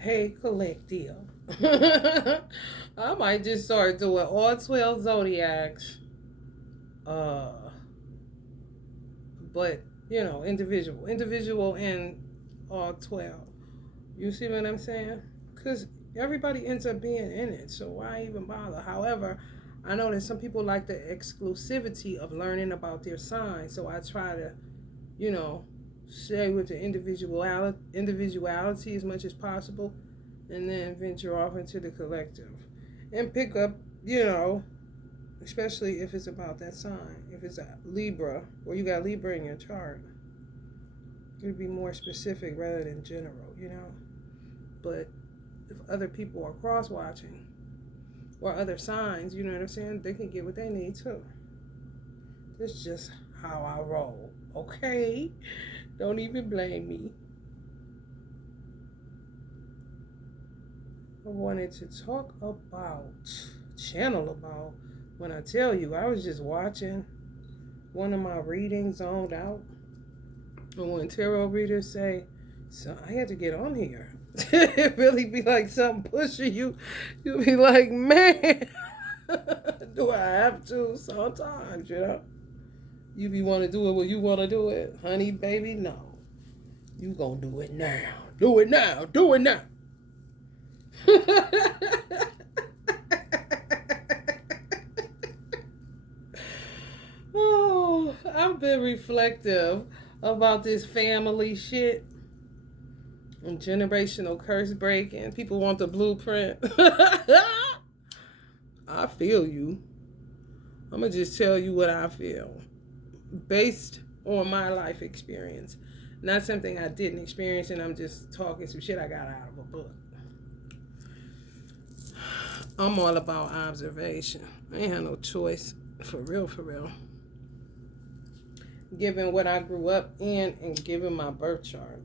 Hey, collective. I might just start doing all 12 zodiacs. Uh, but individual and all 12. You see what I'm saying? Because everybody ends up being in it, so why even bother? However, I know that some people like the exclusivity of learning about their sign, so I try to, you know, stay with the individuality as much as possible, and then venture off into the collective and pick up, you know, especially if it's about that sign. If it's a Libra, or you got Libra in your chart, it'd be more specific rather than general, you know. But if other people are cross watching or other signs, you know what I'm saying, they can get what they need too. That's just how I roll. Okay? Don't even blame me. I wanted to talk about, channel about, when I tell you, I was just watching one of my readings zoned out. And when tarot readers say, so I had to get on here. It really be like something pushing you. You'll be like, man, do I have to? Sometimes, you know. You be want to do it when you want to do it. Honey, baby, no. You gonna do it now. Do it now. Do it now. Oh, I've been reflective about this family shit and generational curse breaking. People want the blueprint. I feel you. I'm going to just tell you what I feel based on my life experience. Not something I didn't experience, and I'm just talking some shit I got out of a book. I'm all about observation. I ain't had no choice. For real, for real. Given what I grew up in and given my birth chart.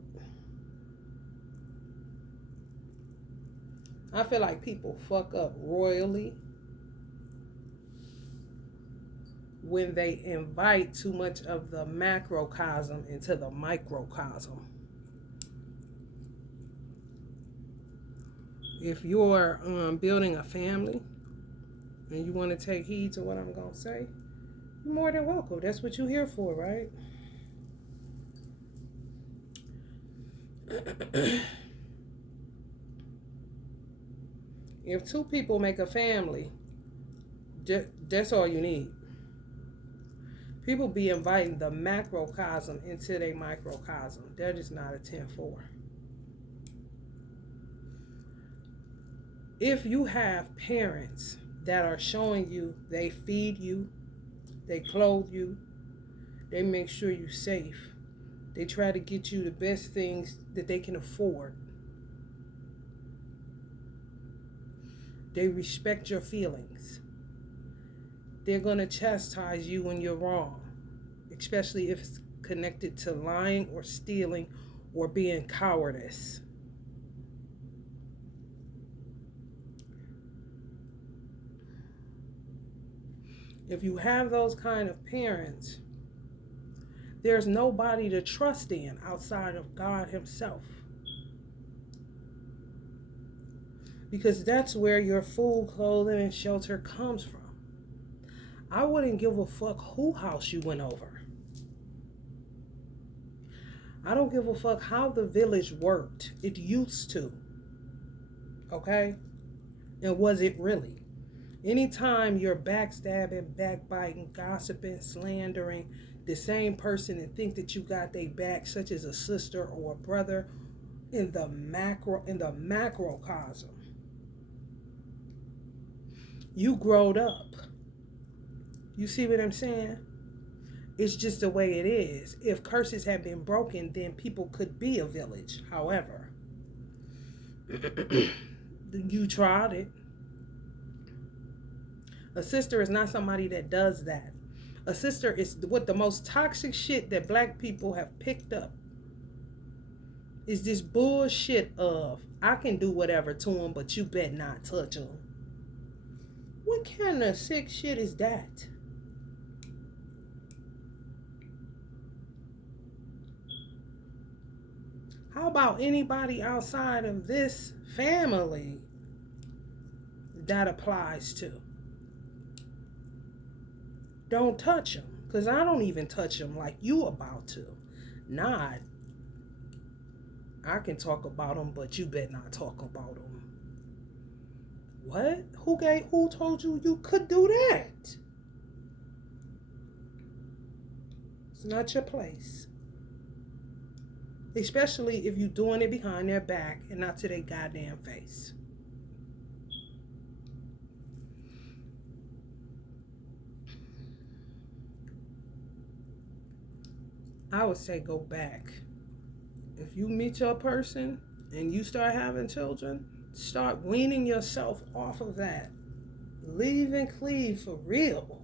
I feel like people fuck up royally when they invite too much of the macrocosm into the microcosm. If you're building a family and you want to take heed to what I'm going to say, you're more than welcome. That's what you're here for, right? If two people make a family, that's all you need. People be inviting the macrocosm into their microcosm. They're just not a 10-4. If you have parents that are showing you they feed you, they clothe you, they make sure you're safe, they try to get you the best things that they can afford, they respect your feelings, they're going to chastise you when you're wrong, especially if it's connected to lying or stealing or being cowardice. If you have those kind of parents, there's nobody to trust in outside of God Himself. Because that's where your food, clothing, and shelter comes from. I wouldn't give a fuck who house you went over. I don't give a fuck how the village worked. It used to. Okay? And was it really? Anytime you're backstabbing, backbiting, gossiping, slandering the same person and think that you got their back, such as a sister or a brother, in the macrocosm, you growed up. You see what I'm saying? It's just the way it is. If curses have been broken, then people could be a village. However, you tried it. A sister is not somebody that does that. A sister is what the most toxic shit that black people have picked up is this bullshit of, I can do whatever to them, but you bet not touch them. What kind of sick shit is that? How about anybody outside of this family that applies to? Don't touch them, because I don't even touch them like you about to. Not, I can talk about them, but you better not talk about them. What? Who told you you could do that? It's not your place. Especially if you're doing it behind their back and not to their goddamn face. I would say go back. If you meet your person and you start having children, start weaning yourself off of that. Leave and cleave for real.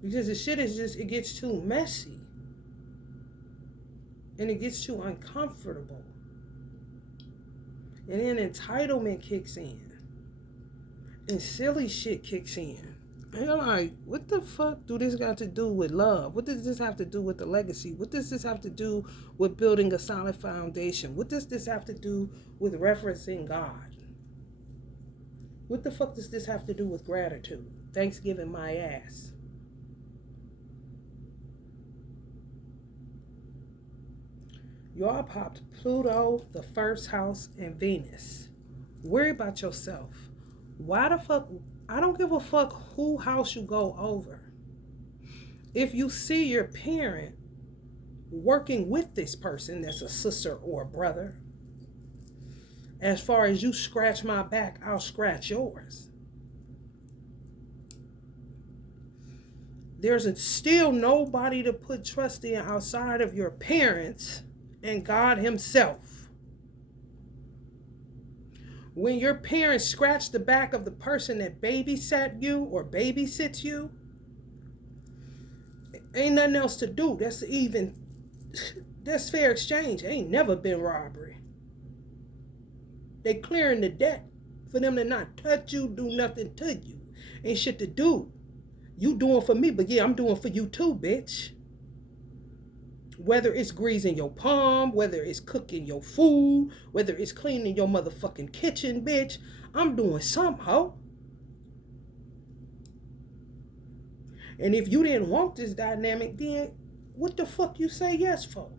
Because the shit is just, it gets too messy. And it gets too uncomfortable. And then entitlement kicks in. And silly shit kicks in. And you're like, what the fuck do this got to do with love? What does this have to do with the legacy? What does this have to do with building a solid foundation? What does this have to do with referencing God? What the fuck does this have to do with gratitude? Thanksgiving my ass. Y'all popped Pluto, the first house, and Venus. Worry about yourself. Why the fuck? I don't give a fuck who house you go over. If you see your parent working with this person that's a sister or a brother, as far as you scratch my back, I'll scratch yours. There's still nobody to put trust in outside of your parents and God himself. When your parents scratch the back of the person that babysat you or babysits you, ain't nothing else to do. That's fair exchange. Ain't never been robbery. They clearing the debt for them to not touch you, do nothing to you. Ain't shit to do. You doing for me, but yeah, I'm doing for you too, bitch. Whether it's greasing your palm, whether it's cooking your food, whether it's cleaning your motherfucking kitchen, bitch, I'm doing something, ho. And if you didn't want this dynamic, then what the fuck you say yes for?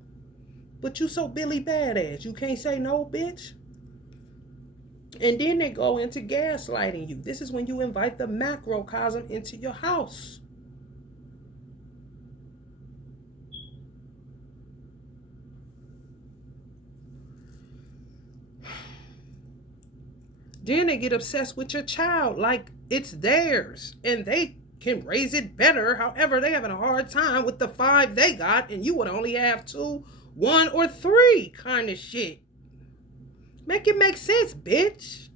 But you so Billy Badass, you can't say no, bitch. And then they go into gaslighting you. This is when you invite the macrocosm into your house. Then they get obsessed with your child like it's theirs and they can raise it better. However, they having a hard time with the 5 they got and you would only have 2, 1, or 3 kind of shit. Make it make sense, bitch.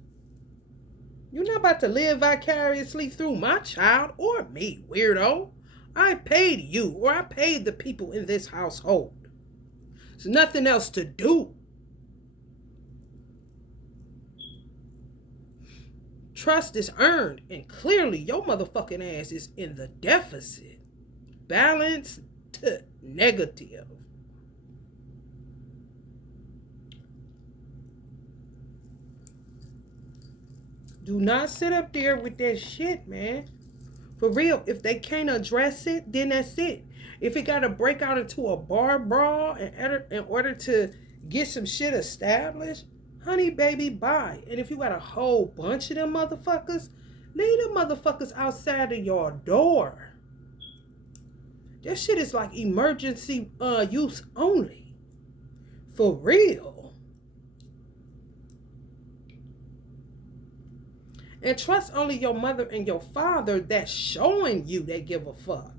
You're not about to live vicariously through my child or me, weirdo. I paid you or I paid the people in this household. There's nothing else to do. Trust is earned, and clearly your motherfucking ass is in the deficit. Balance to negative. Do not sit up there with that shit, man. For real, if they can't address it, then that's it. If it got to break out into a bar brawl in order to get some shit established, honey, baby, bye. And if you got a whole bunch of them motherfuckers, leave them motherfuckers outside of your door. That shit is like emergency use only. For real. And trust only your mother and your father that's showing you they give a fuck.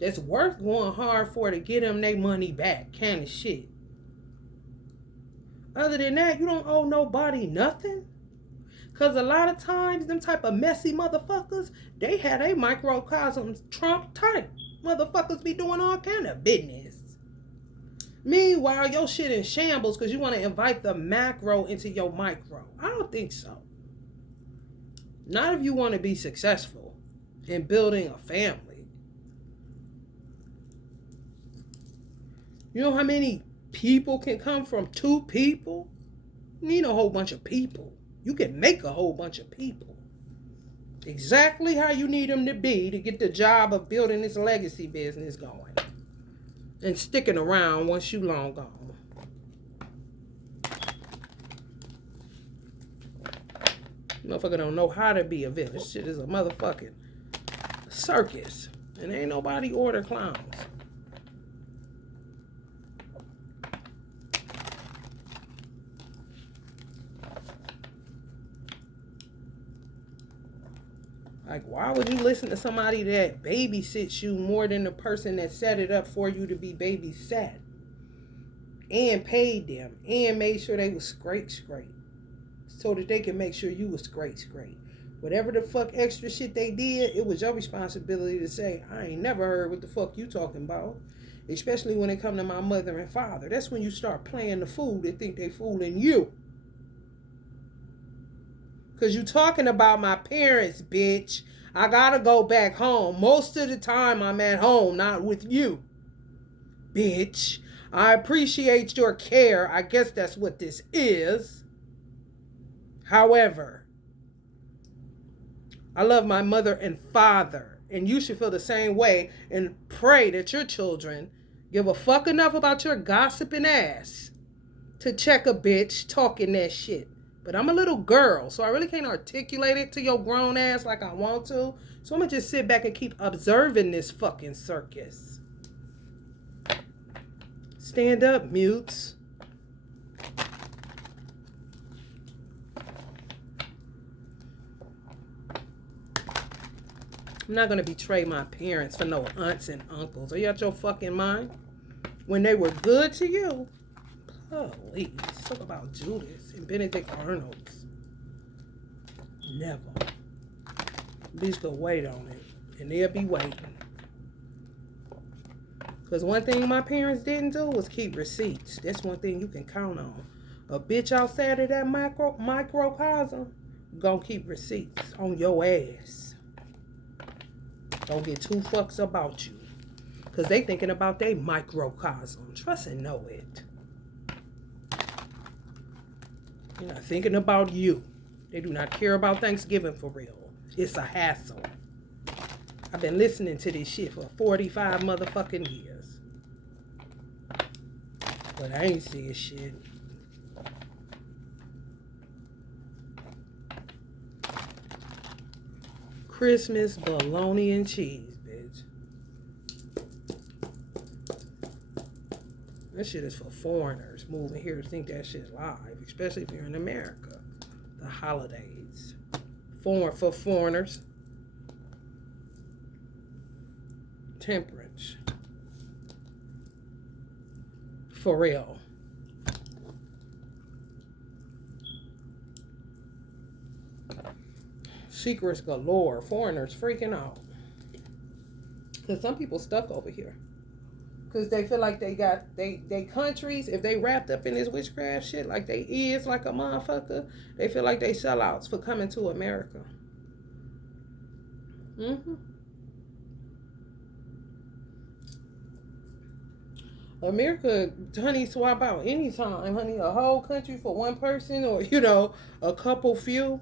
That's worth going hard for to get them their money back, kind of shit. Other than that, you don't owe nobody nothing. Because a lot of times, them type of messy motherfuckers, they had a microcosms Trump type. Motherfuckers be doing all kind of business. Meanwhile, your shit in shambles because you want to invite the macro into your micro. I don't think so. Not if you want to be successful in building a family. You know how many people can come from 2 people? You need a whole bunch of people. You can make a whole bunch of people. Exactly how you need them to be to get the job of building this legacy business going. And sticking around once you long gone. Motherfucker don't know how to be a villain. This shit is a motherfucking circus. And ain't nobody order clowns. Like, why would you listen to somebody that babysits you more than the person that set it up for you to be babysat? And paid them. And made sure they was straight. So that they can make sure you was straight. Whatever the fuck extra shit they did, it was your responsibility to say, I ain't never heard what the fuck you talking about. Especially when it come to my mother and father. That's when you start playing the fool. They think they fooling you. Because you talking about my parents, bitch. I gotta go back home. Most of the time I'm at home, not with you. Bitch. I appreciate your care. I guess that's what this is. However, I love my mother and father. And you should feel the same way and pray that your children give a fuck enough about your gossiping ass to check a bitch talking that shit. But I'm a little girl, so I really can't articulate it to your grown ass like I want to. So I'm going to just sit back and keep observing this fucking circus. Stand up, mutes. I'm not going to betray my parents for no aunts and uncles. Are you out your fucking mind? When they were good to you, please, talk about Judas and Benedict Arnold's. Never. Bitch could wait on it, and they'll be waiting. Because one thing my parents didn't do was keep receipts. That's one thing you can count on. A bitch outside of that microcosm gonna keep receipts on your ass. Don't get 2 fucks about you. Because they thinking about their microcosm. Trust and know it. They're not thinking about you. They do not care about Thanksgiving for real. It's a hassle. I've been listening to this shit for 45 motherfucking years. But I ain't seeing shit. Christmas bologna and cheese, bitch. That shit is for foreigners moving here to think that shit live, especially if you're in America. The holidays. For foreigners. Temperance. For real. Secrets galore. Foreigners freaking out. Because some people stuck over here. Because they feel like they got, they countries, if they wrapped up in this witchcraft shit like they is like a motherfucker, they feel like they sellouts for coming to America. America, honey, swap out anytime, honey. A whole country for one person or, a couple few.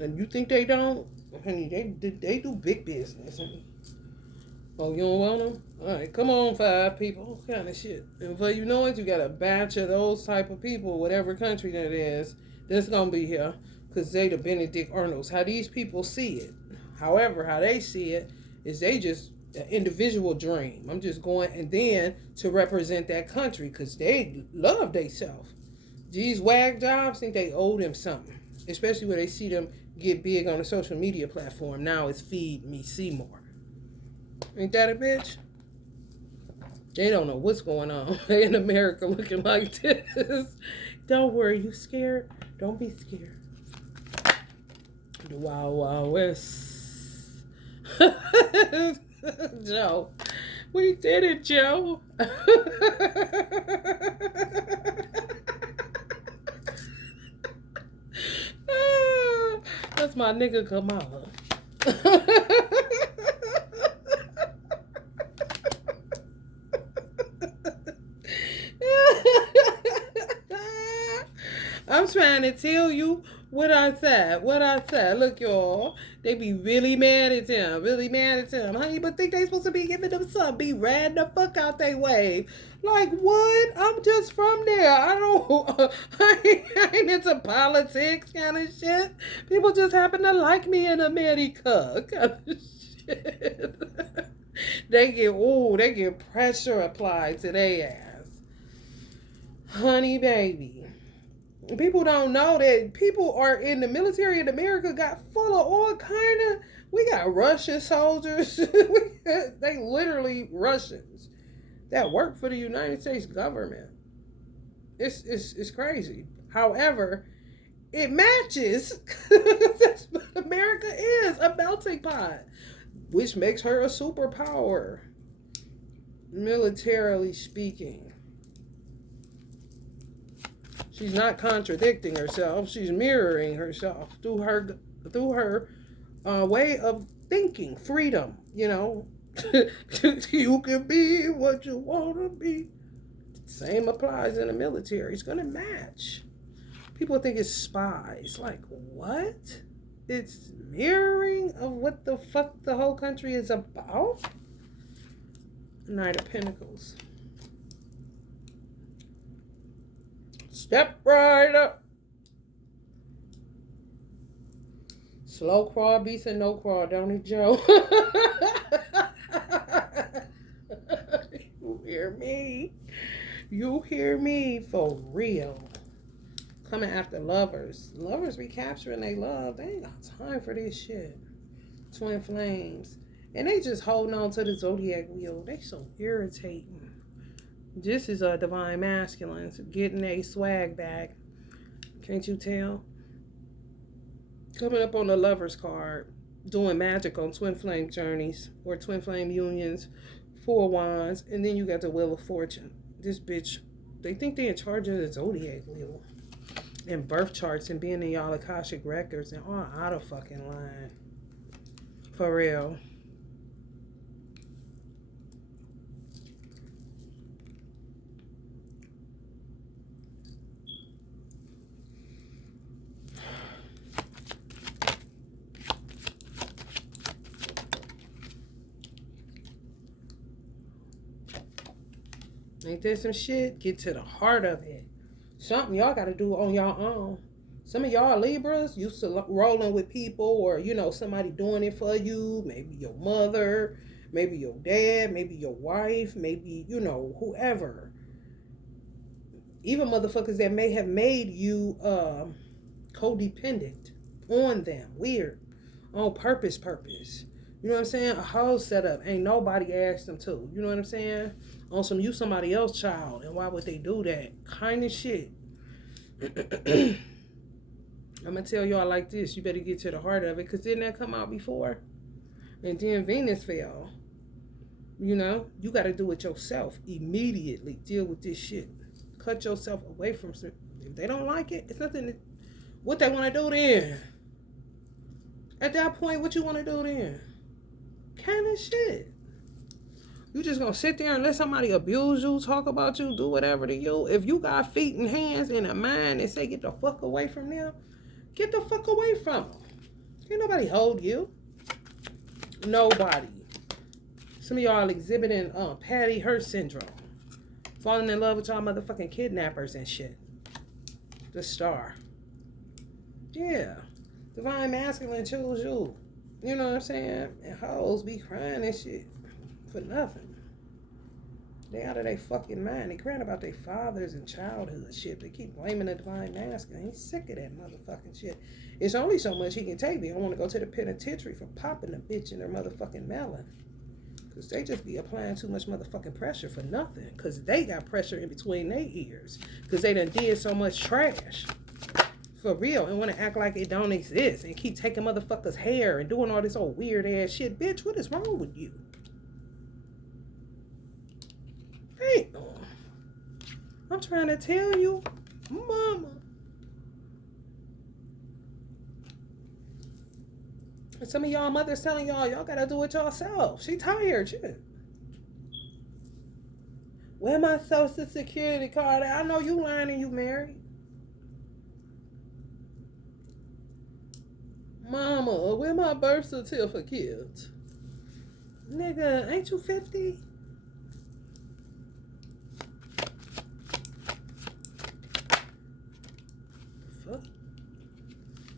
And you think they don't? Honey, they do big business, honey. Oh, you don't want them? All right, come on, 5 people. What kind of shit? And before you know it, you got a batch of those type of people, whatever country that is, that's going to be here. Because they the Benedict Arnolds. How these people see it. However, how they see it is they just an individual dream. I'm just going, and then to represent that country because they love themselves. These wag jobs think they owe them something. Especially when they see them get big on a social media platform. Now it's Feed Me Seymour. Ain't that a bitch? They don't know what's going on in America looking like this. Don't worry, you scared? Don't be scared. The Wild Wild West. Joe. We did it, Joe. That's That's my nigga Kamala. I'm trying to tell you what I said. What I said. Look, y'all. They be really mad at him. Really mad at him. Honey, but think they supposed to be giving them something. Be riding the fuck out they wave. Like, what? I'm just from there. I don't... I ain't into politics kind of shit. People just happen to like me in America kind of shit. They get pressure applied to their ass. Honey, baby. People don't know that people are in the military in America got full of all kind of. We got Russian soldiers. They literally Russians that work for the United States government. It's crazy. However, it matches. That's what America is, a melting pot, which makes her a superpower, militarily speaking. She's not contradicting herself. She's mirroring herself through her way of thinking. Freedom, you know. You can be what you want to be. Same applies in the military. It's going to match. People think it's spies. Like, what? It's mirroring of what the fuck the whole country is about? Knight of Pentacles. Step right up. Slow crawl beats and no crawl, don't it, Joe? You hear me? You hear me for real. Coming after lovers. Lovers recapturing they love. They ain't got time for this shit. Twin flames. And they just holding on to the zodiac wheel. They so irritating. This is a divine masculine getting a swag back. Can't you tell? Coming up on the lover's card, doing magic on twin flame journeys or twin flame unions, 4 wands, and then you got the Wheel of Fortune. This bitch, they think they're in charge of the zodiac wheel and birth charts and being in y'all Akashic records and all out of fucking line. For real. Ain't there some shit? Get to the heart of it. Something y'all got to do on your own. Some of y'all Libras used to rolling with people or, you know, somebody doing it for you. Maybe your mother, maybe your dad, maybe your wife, maybe, you know, whoever. Even motherfuckers that may have made you codependent on them. Weird. On purpose. You know what I'm saying? A whole setup. Ain't nobody asked them to. You know what I'm saying? On some you somebody else's child. And why would they do that? Kind of shit. I'm going to tell y'all like this. You better get to the heart of it. Because didn't that come out before? And then Venus fell. You know? You got to do it yourself. Immediately. Deal with this shit. Cut yourself away from some. If they don't like it, it's nothing. What they want to do then? At that point, what you want to do then? Kind of shit. You just gonna sit there and let somebody abuse you, talk about you, do whatever to you. If you got feet and hands and a mind and say get the fuck away from them, get the fuck away from them. Can't nobody hold you. Nobody. Some of y'all exhibiting Patty Hearst syndrome. Falling in love with y'all motherfucking kidnappers and shit. The Star. Yeah. Divine masculine chose you. You know what I'm saying? And hoes be crying and shit for nothing. They out of their fucking mind. They crying about their fathers and childhood shit. They keep blaming the divine masculine. He's sick of that motherfucking shit. It's only so much he can take me. I want to go to the penitentiary for popping a bitch in their motherfucking melon. Because they just be applying too much motherfucking pressure for nothing. Because they got pressure in between their ears. Because they done did so much trash. For real. And want to act like it don't exist. And keep taking motherfuckers' hair and doing all this old weird ass shit. Bitch, what is wrong with you? Hey, I'm trying to tell you, mama. And some of y'all mothers telling y'all gotta do it yourself. She tired. Shit. Where my social security card at? I know you lying and you married. Mama, where my birth certificate? Nigga, ain't you 50? Fuck.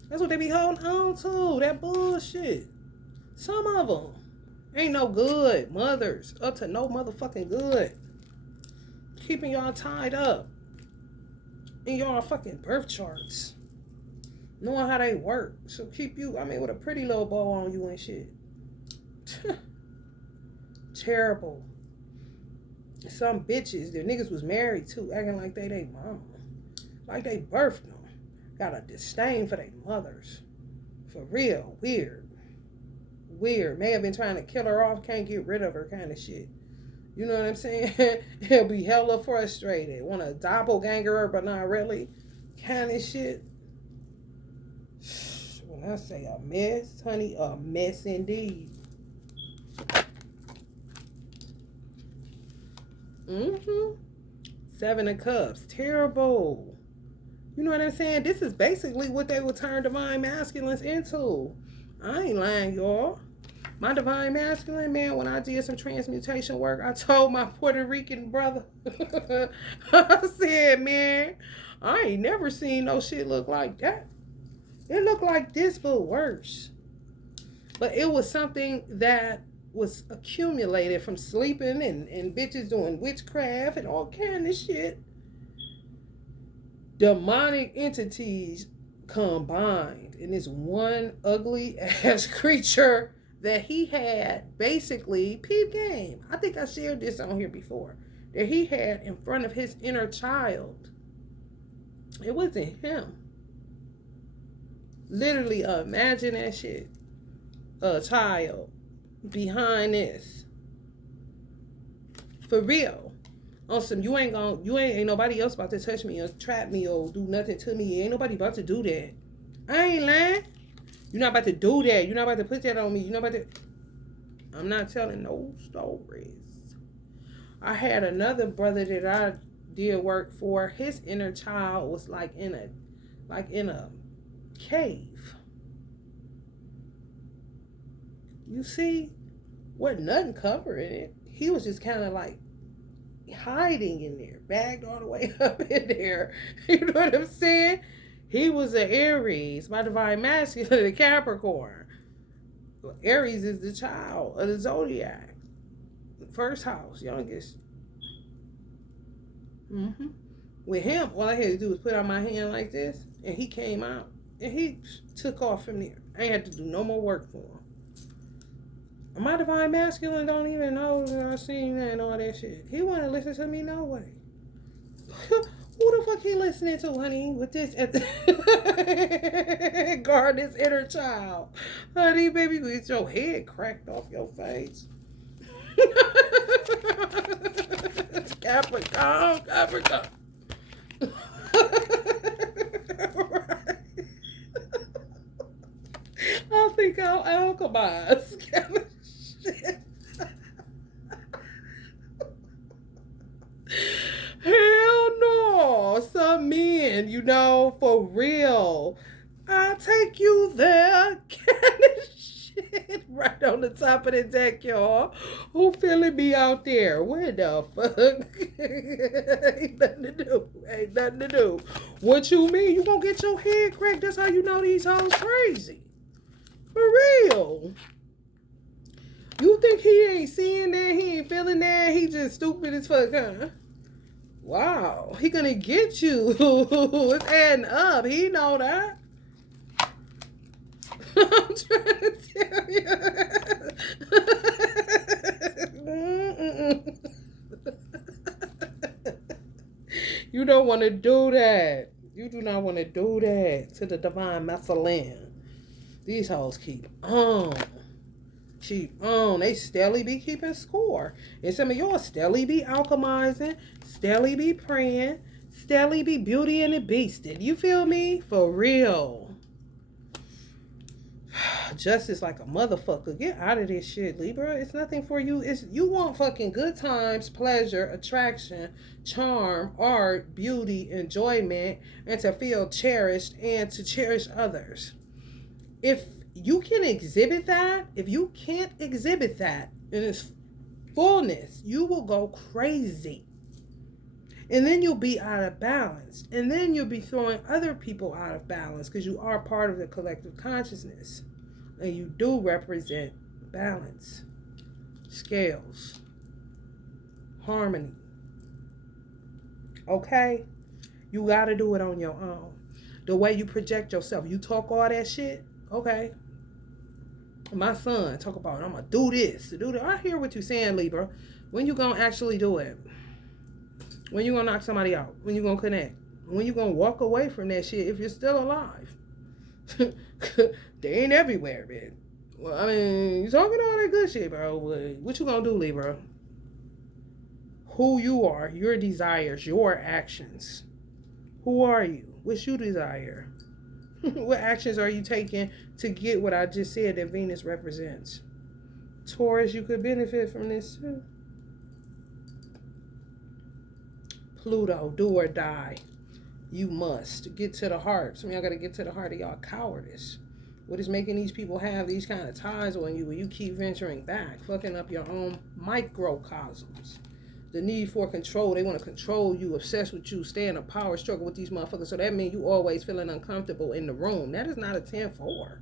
That's what they be holding on to. That bullshit. Some of them ain't no good mothers. Up to no motherfucking good. Keeping y'all tied up in y'all fucking birth charts. Knowing how they work. So keep you, with a pretty little bow on you and shit. Terrible. Some bitches, their niggas was married too, acting like they mama. Like they birthed them. Got a disdain for their mothers. For real. Weird. May have been trying to kill her off, can't get rid of her kind of shit. You know what I'm saying? He'll be hella frustrated. Want to doppelganger her, but not really. Kind of shit. When I say a mess, honey, a mess indeed. Seven of Cups. Terrible. You know what I'm saying? This is basically what they would turn divine masculines into. I ain't lying, y'all. My divine masculine, man, when I did some transmutation work, I told my Puerto Rican brother, I said, man, I ain't never seen no shit look like that. It looked like this, but worse. But it was something that was accumulated from sleeping and bitches doing witchcraft and all kind of shit. Demonic entities combined in this one ugly ass creature that he had, basically, peep game. I think I shared this on here before. That he had in front of his inner child. It wasn't him. Literally, imagine that shit. A child behind this. For real. On some, ain't nobody else about to touch me or trap me or do nothing to me. Ain't nobody about to do that. I ain't lying. You're not about to do that. You're not about to put that on me. You're not about to. I'm not telling no stories. I had another brother that I did work for. His inner child was like in a cave. You see, wasn't nothing covering it. He was just kind of like hiding in there, bagged all the way up in there. You know what I'm saying? He was an Aries, my divine masculine, a Capricorn. Aries is the child of the zodiac. First house, youngest. With him, all I had to do was put out my hand like this, and he came out, and he took off from there. I ain't had to do no more work for him. My divine masculine don't even know that I seen that and all that shit. He wouldn't listen to me no way. Who the fuck he listening to, honey? With this guard this inner child. Honey, baby, get your head cracked off your face. Capricorn. Right. I think I'll alchemize. Shit. Hell no. Some men, for real. I'll take you there. Kind of shit. Right on the top of the deck, y'all. Who feeling me out there? Where the fuck? Ain't nothing to do. What you mean? You gonna get your head cracked? That's how you know these hoes crazy. For real. You think he ain't seeing that? He ain't feeling that? He just stupid as fuck, huh? Wow. He gonna get you. It's adding up. He know that. I'm trying to tell you. You don't want to do that. You do not want to do that to the divine masculine. These hoes keep on. They steadily be keeping score. And some of y'all steadily be alchemizing, steadily be praying, steadily be beauty and the beasted. You feel me? For real. justice like a motherfucker. Get out of this shit, Libra. It's nothing for you. It's you want fucking good times, pleasure, attraction, charm, art, beauty, enjoyment, and to feel cherished and to cherish others. If you can exhibit that, if you can't exhibit that in its fullness, you will go crazy. And then you'll be out of balance. And then you'll be throwing other people out of balance because you are part of the collective consciousness. And you do represent balance, scales, harmony. Okay? You got to do it on your own. The way you project yourself. You talk all that shit. Okay. My son talk about, I'm going to do this, do that. I hear what you're saying, Libra. When you going to actually do it? When you going to knock somebody out? When you going to connect? When you going to walk away from that shit if you're still alive? They ain't everywhere, man. Well, I mean, you talking all that good shit, bro. But what you going to do, Libra? Who you are, your desires, your actions. Who are you? What you desire? What actions are you taking to get what I just said that Venus represents? Taurus, you could benefit from this too. Pluto, do or die. You must get to the heart. Some of y'all got to get to the heart of y'all cowardice. What is making these people have these kind of ties on you when you keep venturing back, fucking up your own microcosms? The need for control. They want to control you, obsessed with you, stay in a power struggle with these motherfuckers. So that means you always feeling uncomfortable in the room. That is not a 10-4.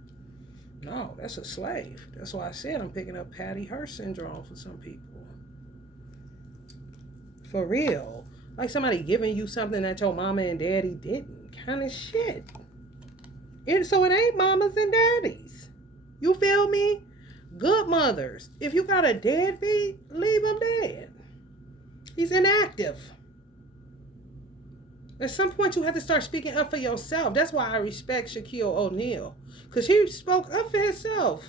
No, that's a slave. That's why I said I'm picking up Patty Hearst syndrome for some people. For real. Like somebody giving you something that your mama and daddy didn't. Kind of shit. So it ain't mamas and daddies. You feel me? Good mothers. If you got a deadbeat, leave him dead. He's inactive. At some point, you have to start speaking up for yourself. That's why I respect Shaquille O'Neal. Because he spoke up for himself.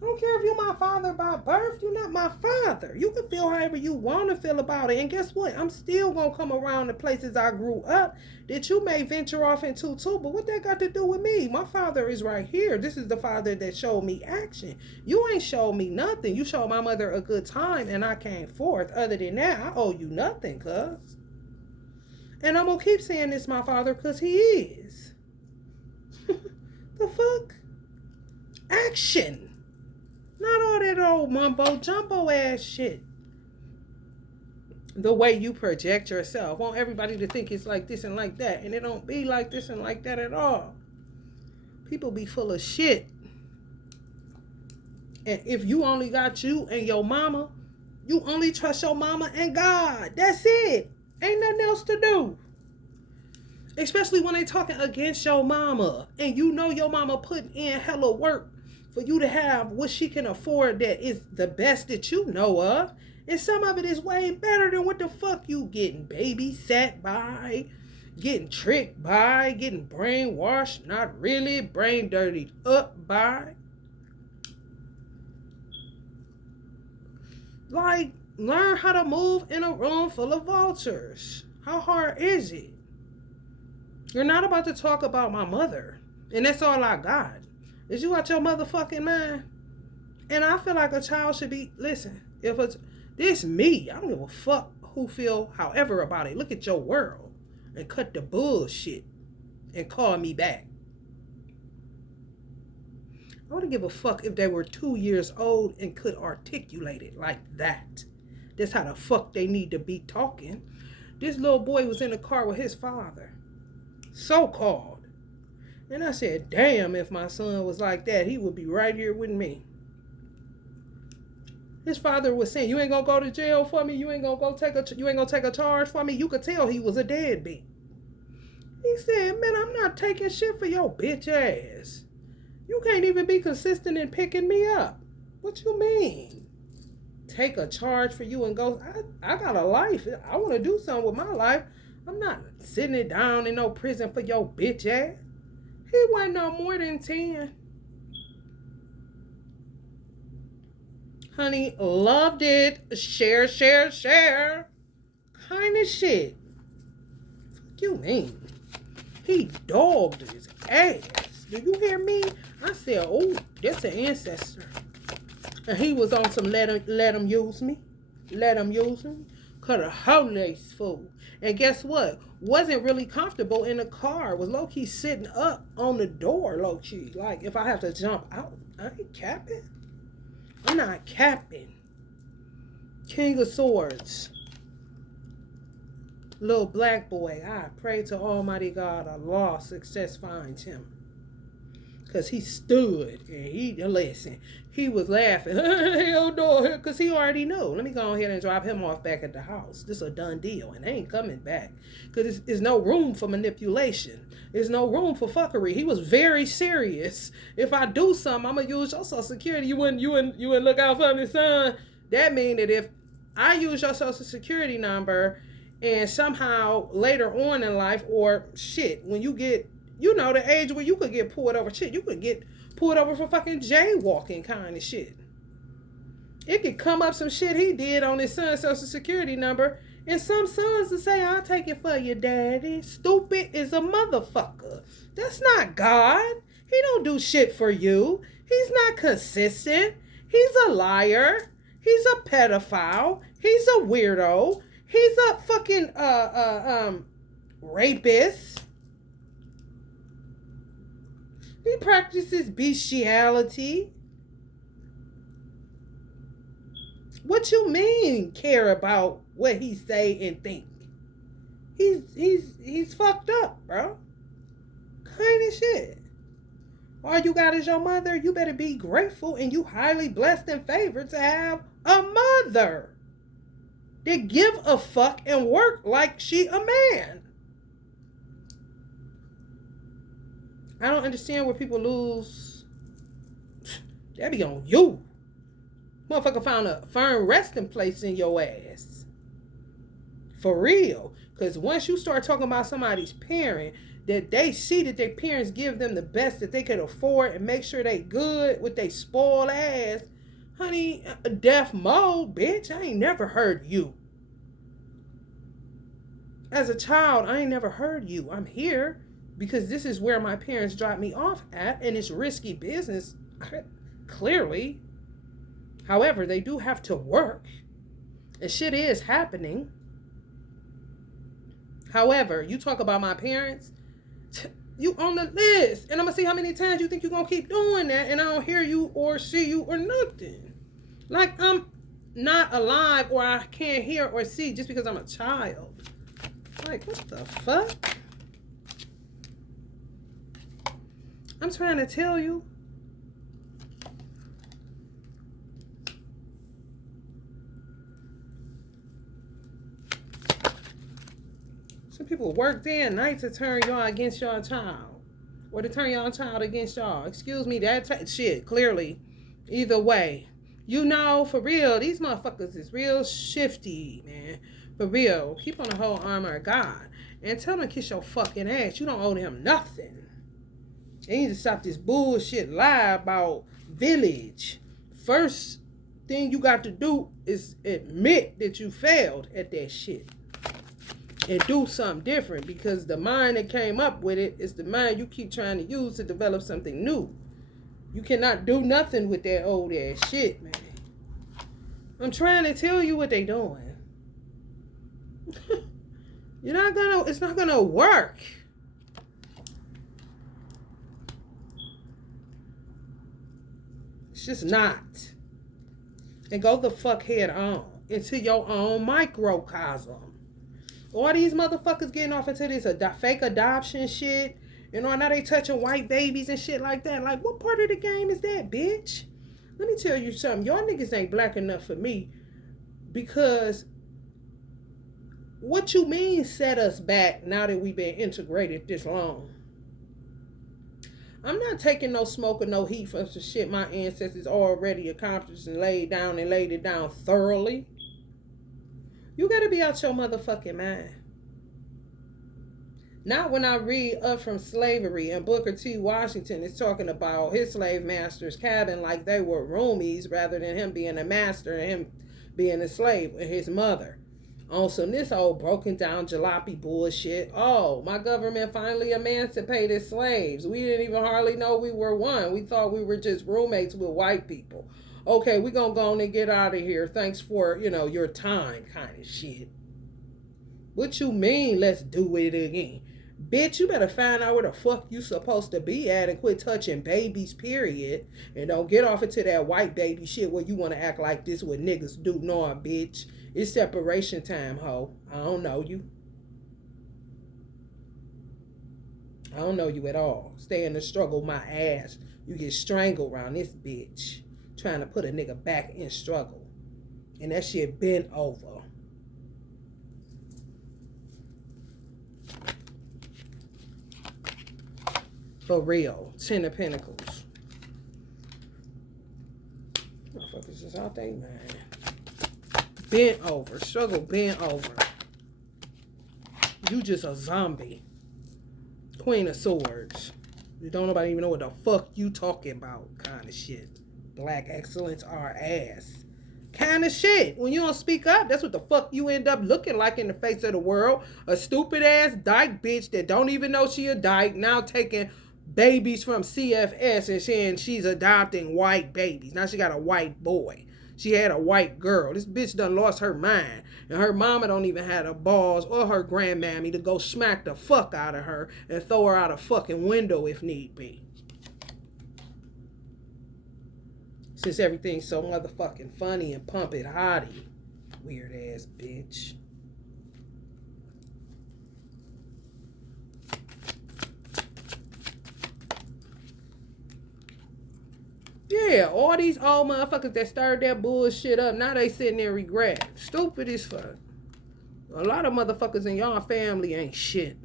I don't care if you're my father by birth. You're not my father. You can feel however you want to feel about it. And guess what? I'm still going to come around the places I grew up that you may venture off into too. But what that got to do with me? My father is right here. This is the father that showed me action. You ain't showed me nothing. You showed my mother a good time and I came forth. Other than that, I owe you nothing, cuz. And I'm going to keep saying this my father because he is. The fuck? Action. Not all that old mumbo jumbo ass shit. The way you project yourself. Want everybody to think it's like this and like that. And it don't be like this and like that at all. People be full of shit. And if you only got you and your mama, you only trust your mama and God. That's it. Ain't nothing else to do. Especially when they talking against your mama. And you know your mama putting in hella work for you to have what she can afford that is the best that you know of. And some of it is way better than what the fuck you getting babysat by, getting tricked by, getting brainwashed, not really, brain dirtied up by. Like, learn how to move in a room full of vultures. How hard is it? You're not about to talk about my mother. And that's all I got. Is you out your motherfucking mind? And I feel like a child should be, listen, if it's this me, I don't give a fuck who feel however about it. Look at your world and cut the bullshit and call me back. I wouldn't give a fuck if they were 2 years old and could articulate it like that. That's how the fuck they need to be talking. This little boy was in the car with his father. So-called. And I said, damn, if my son was like that, he would be right here with me. His father was saying, you ain't gonna go to jail for me. You ain't gonna take a charge for me. You could tell he was a deadbeat. He said, man, I'm not taking shit for your bitch ass. You can't even be consistent in picking me up. What you mean? Take a charge for you and go, I got a life. I want to do something with my life. I'm not sitting it down in no prison for your bitch ass. He wasn't no more than 10. Honey, loved it. Share, share, share. Kind of shit. Fuck you mean? He dogged his ass. Do you hear me? I said, oh, that's an ancestor. And he was on some let him use me. Let him use me. Cut a whole lace fool. And guess what? Wasn't really comfortable in the car. Was low key sitting up on the door, low key. Like if I have to jump out, I ain't capping. I'm not capping. King of Swords. Little black boy. I pray to Almighty God Allah success finds him. Because he stood and listen, he was laughing. Hell no, because he already knew. Let me go ahead and drop him off back at the house. This is a done deal and they ain't coming back. Because there's no room for manipulation. There's no room for fuckery. He was very serious. If I do something, I'm going to use your social security. You wouldn't look out for me, son. That mean that if I use your social security number and somehow later on in life or shit, when you get the age where you could get pulled over. Shit, you could get pulled over for fucking jaywalking kind of shit. It could come up some shit he did on his son's social security number. And some sons will say, I'll take it for you, daddy. Stupid is a motherfucker. That's not God. He don't do shit for you. He's not consistent. He's a liar. He's a pedophile. He's a weirdo. He's a fucking rapist. He practices bestiality. What you mean care about what he say and think? He's fucked up, bro. Kind of shit. All you got is your mother. You better be grateful and you highly blessed and favored to have a mother that give a fuck and work like she a man. I don't understand where people lose. That be on you. Motherfucker found a firm resting place in your ass. For real. Because once you start talking about somebody's parent, that they see that their parents give them the best that they could afford and make sure they good with they spoiled ass. Honey, deaf mode, bitch. I ain't never heard you. As a child, I ain't never heard you. I'm here. Because this is where my parents dropped me off at, and it's risky business, clearly. However, they do have to work, and shit is happening. However, you talk about my parents, you on the list, and I'm going to see how many times you think you're going to keep doing that, and I don't hear you or see you or nothing. Like, I'm not alive, or I can't hear or see just because I'm a child. Like, what the fuck? I'm trying to tell you. Some people work day and night to turn y'all against y'all child. Or to turn y'all child against y'all. Excuse me, that shit, clearly. Either way. You know, for real, these motherfuckers is real shifty, man. For real. Keep on the whole armor of God. And tell them to kiss your fucking ass. You don't owe them nothing. They need to stop this bullshit lie about village. First thing you got to do is admit that you failed at that shit. And do something different. Because the mind that came up with it is the mind you keep trying to use to develop something new. You cannot do nothing with that old ass shit, man. I'm trying to tell you what they doing. It's not gonna work. It's just not. And go the fuck head on into your own microcosm. All these motherfuckers getting off into this fake adoption shit. You know, now they touching white babies and shit like that. Like, what part of the game is that, bitch? Let me tell you something. Y'all niggas ain't black enough for me. Because what you mean set us back now that we've been integrated this long? I'm not taking no smoke or no heat for some shit my ancestors already accomplished and laid it down thoroughly. You gotta be out your motherfucking mind. Not when I read Up From Slavery and Booker T. Washington is talking about his slave master's cabin like they were roomies rather than him being a master and him being a slave with his mother. On some this old broken down jalopy bullshit. Oh, my government finally emancipated slaves. We didn't even hardly know we were one. We thought we were just roommates with white people. Okay, we gonna go on and get out of here. Thanks for, your time kind of shit. What you mean, let's do it again? Bitch, you better find out where the fuck you supposed to be at and quit touching babies, period. And don't get off into that white baby shit where you want to act like this what niggas do. No, bitch. It's separation time, ho. I don't know you. I don't know you at all. Stay in the struggle, my ass. You get strangled around this bitch. Trying to put a nigga back in struggle. And that shit been over. For real. 10 of Pentacles. Motherfuckers is out there, man. Bent over. Struggle bent over. You just a zombie. Queen of Swords. You don't nobody even know what the fuck you talking about kind of shit. Black excellence our ass. Kind of shit. When you don't speak up, that's what the fuck you end up looking like in the face of the world. A stupid ass dyke bitch that don't even know she a dyke. Now taking babies from CFS and saying she's adopting white babies. Now she got a white boy. She had a white girl. This bitch done lost her mind. And her mama don't even have the balls or her grandmammy to go smack the fuck out of her and throw her out a fucking window if need be. Since everything's so motherfucking funny and pump it hottie. Weird ass bitch. Yeah, all these old motherfuckers that stirred that bullshit up, now they sitting there regret. Stupid as fuck. A lot of motherfuckers in y'all family ain't shit.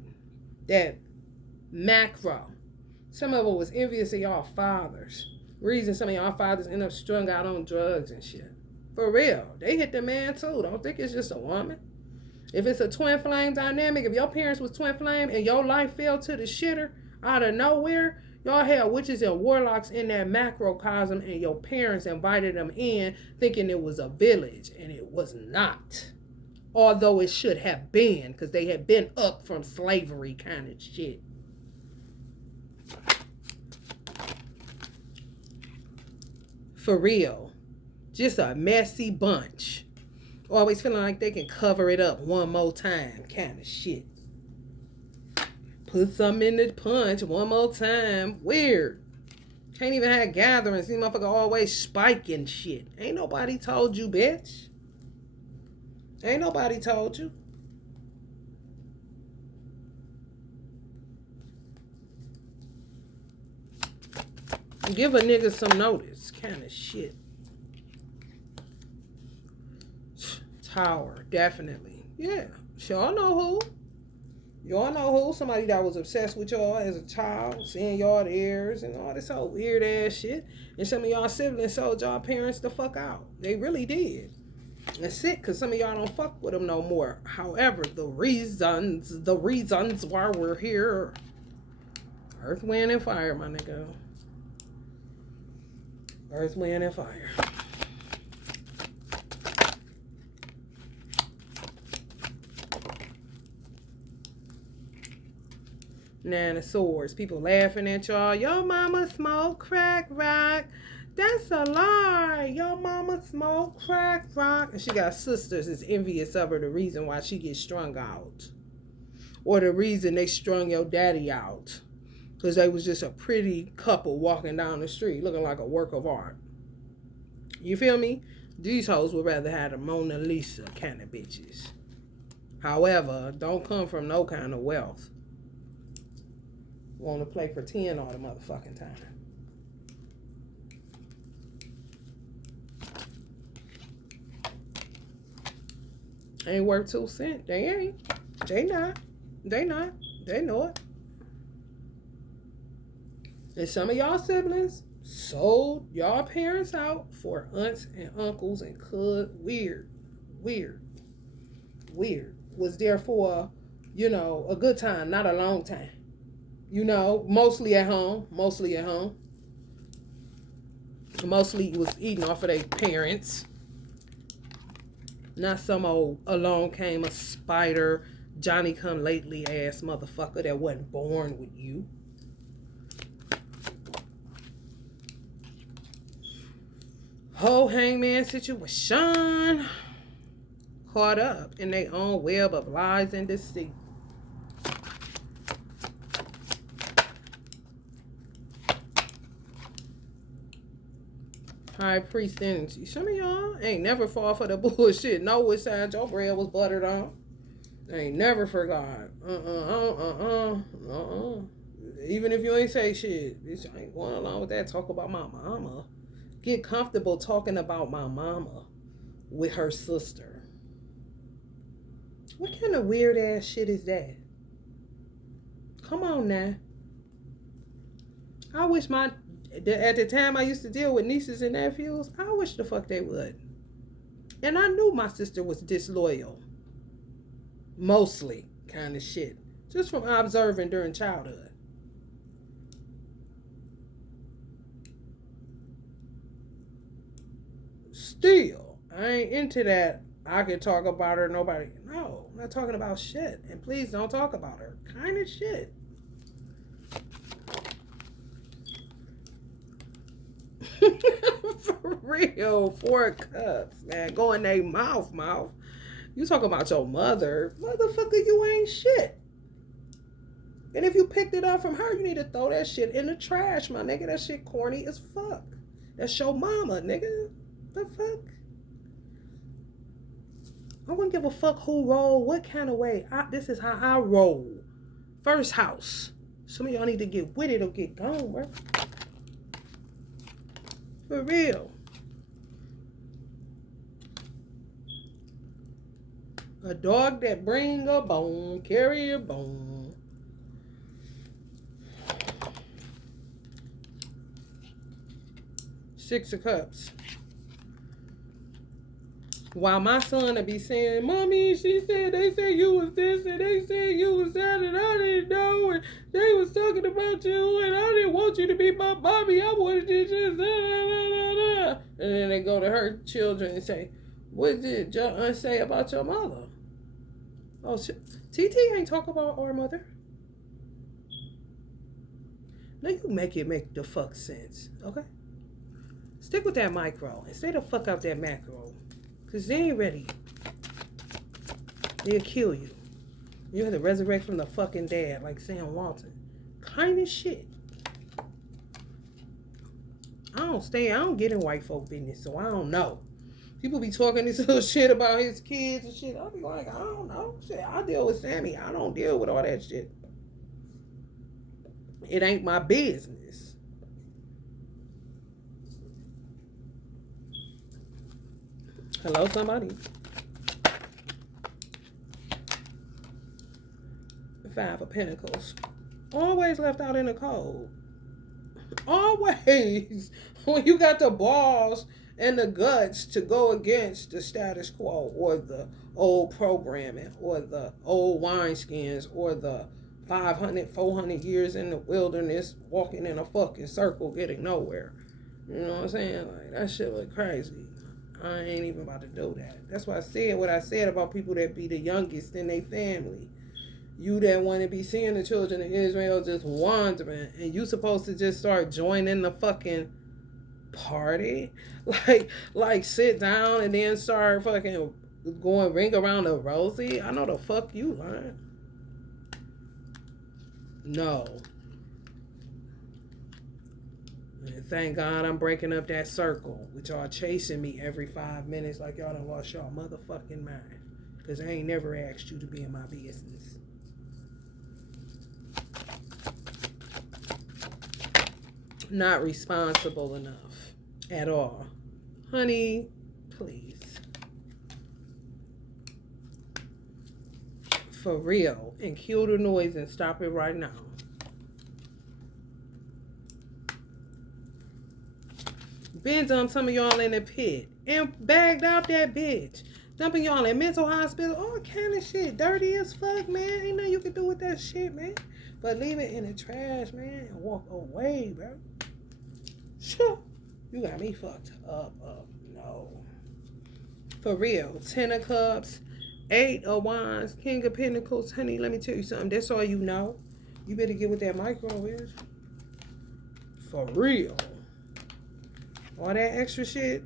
That macro. Some of it was envious of y'all fathers. Reason some of y'all fathers end up strung out on drugs and shit. For real. They hit the man too. Don't think it's just a woman. If it's a twin flame dynamic, if your parents was twin flame and your life fell to the shitter out of nowhere, y'all had witches and warlocks in that macrocosm and your parents invited them in thinking it was a village, and it was not. Although it should have been, because they had been up from slavery kind of shit. For real. Just a messy bunch. Always feeling like they can cover it up one more time kind of shit. Put something in the punch one more time. Weird. Can't even have gatherings. These motherfuckers always spiking shit. Ain't nobody told you, bitch. Ain't nobody told you. Give a nigga some notice. Kind of shit. Tower. Definitely. Yeah. Y'all know who. Y'all know who. Somebody that was obsessed with y'all as a child. Seeing y'all the heirs and all this whole weird ass shit. And some of y'all siblings sold y'all parents the fuck out. They really did. It's sick because some of y'all don't fuck with them no more. However, the reasons why we're here. Earth, wind, and fire, my nigga. Earth, wind, and fire. Nine of Swords. People laughing at y'all. Your mama smoke crack rock. That's a lie. Your mama smoke crack rock. And she got sisters that's envious of her. The reason why she gets strung out. Or the reason they strung your daddy out. Because they was just a pretty couple walking down the street looking like a work of art. You feel me? These hoes would rather have the Mona Lisa kind of bitches. However, don't come from no kind of wealth. Want to play pretend all the motherfucking time. Ain't worth 2 cents. They ain't. They not. They not. They know it. And some of y'all siblings sold y'all parents out for aunts and uncles and weird. Was there for, a good time, not a long time. Mostly at home. Mostly was eating off of their parents. Not some old along came a spider, Johnny come lately ass motherfucker that wasn't born with you. Whole hangman situation. Caught up in their own web of lies and deceit. High priest energy. Some of y'all ain't never fall for the bullshit. Know which side your bread was buttered on. Ain't never forgot. Even if you ain't say shit, bitch, I ain't going along with that. Talk about my mama. Get comfortable talking about my mama with her sister. What kind of weird ass shit is that? Come on now. I wish at the time I used to deal with nieces and nephews, I wish the fuck they would. And I knew my sister was disloyal. Mostly kind of shit. Just from observing during childhood. Still, I ain't into that. I can talk about her, nobody. No, I'm not talking about shit. And please don't talk about her. Kind of shit. For real. 4 cups, man. Go in their mouth. You talking about your mother. Motherfucker, you ain't shit. And if you picked it up from her, you need to throw that shit in the trash, my nigga. That shit corny as fuck. That's your mama, nigga. The fuck? I wouldn't give a fuck who roll, what kind of way. This is how I roll. First house. Some of y'all need to get with it or get gone, bro. For real. A dog that bring a bone, carry a bone. Six of Cups. While my son would be saying, Mommy, they said you was this, and they said you was that, and I didn't know, and they was talking about you, and I didn't want you to be my mommy, I wanted you to just, and then they go to her children and say, what did your aunt say about your mother? Oh, TT ain't talk about our mother. Now you make the fuck sense, okay? Stick with that micro and stay the fuck out that macro. Because they ain't ready. They'll kill you. You have to resurrect from the fucking dead like Sam Walton. Kind of shit. I don't get in white folk business, so I don't know. People be talking this little shit about his kids and shit. I'll be like, I don't know. Shit, I deal with Sammy. I don't deal with all that shit. It ain't my business. Hello, somebody. 5 of Pentacles. Always left out in the cold. Always. When you got the balls and the guts to go against the status quo or the old programming or the old wineskins or the 500, 400 years in the wilderness walking in a fucking circle getting nowhere. You know what I'm saying? Like, that shit look crazy. I ain't even about to do that. That's why I said what I said about people that be the youngest in their family. You that want to be seeing the children of Israel just wandering, and you supposed to just start joining the fucking party? Like sit down and then start fucking going ring around the rosy? I know the fuck you learn. No. And thank God I'm breaking up that circle with y'all chasing me every 5 minutes like y'all done lost y'all motherfucking mind. Because I ain't never asked you to be in my business. Not responsible enough at all. Honey, please. For real. And kill the noise and stop it right now. Been dumped some of y'all in the pit and bagged out that bitch. Dumping y'all in mental hospital, all kind of shit. Dirty as fuck, man. Ain't nothing you can do with that shit, man. But leave it in the trash, man, and walk away, bro. Sure. You got me fucked up. No. For real. 10 of Cups, 8 of Wands, King of Pentacles. Honey, let me tell you something. That's all you know. You better get what that micro is. For real. All that extra shit.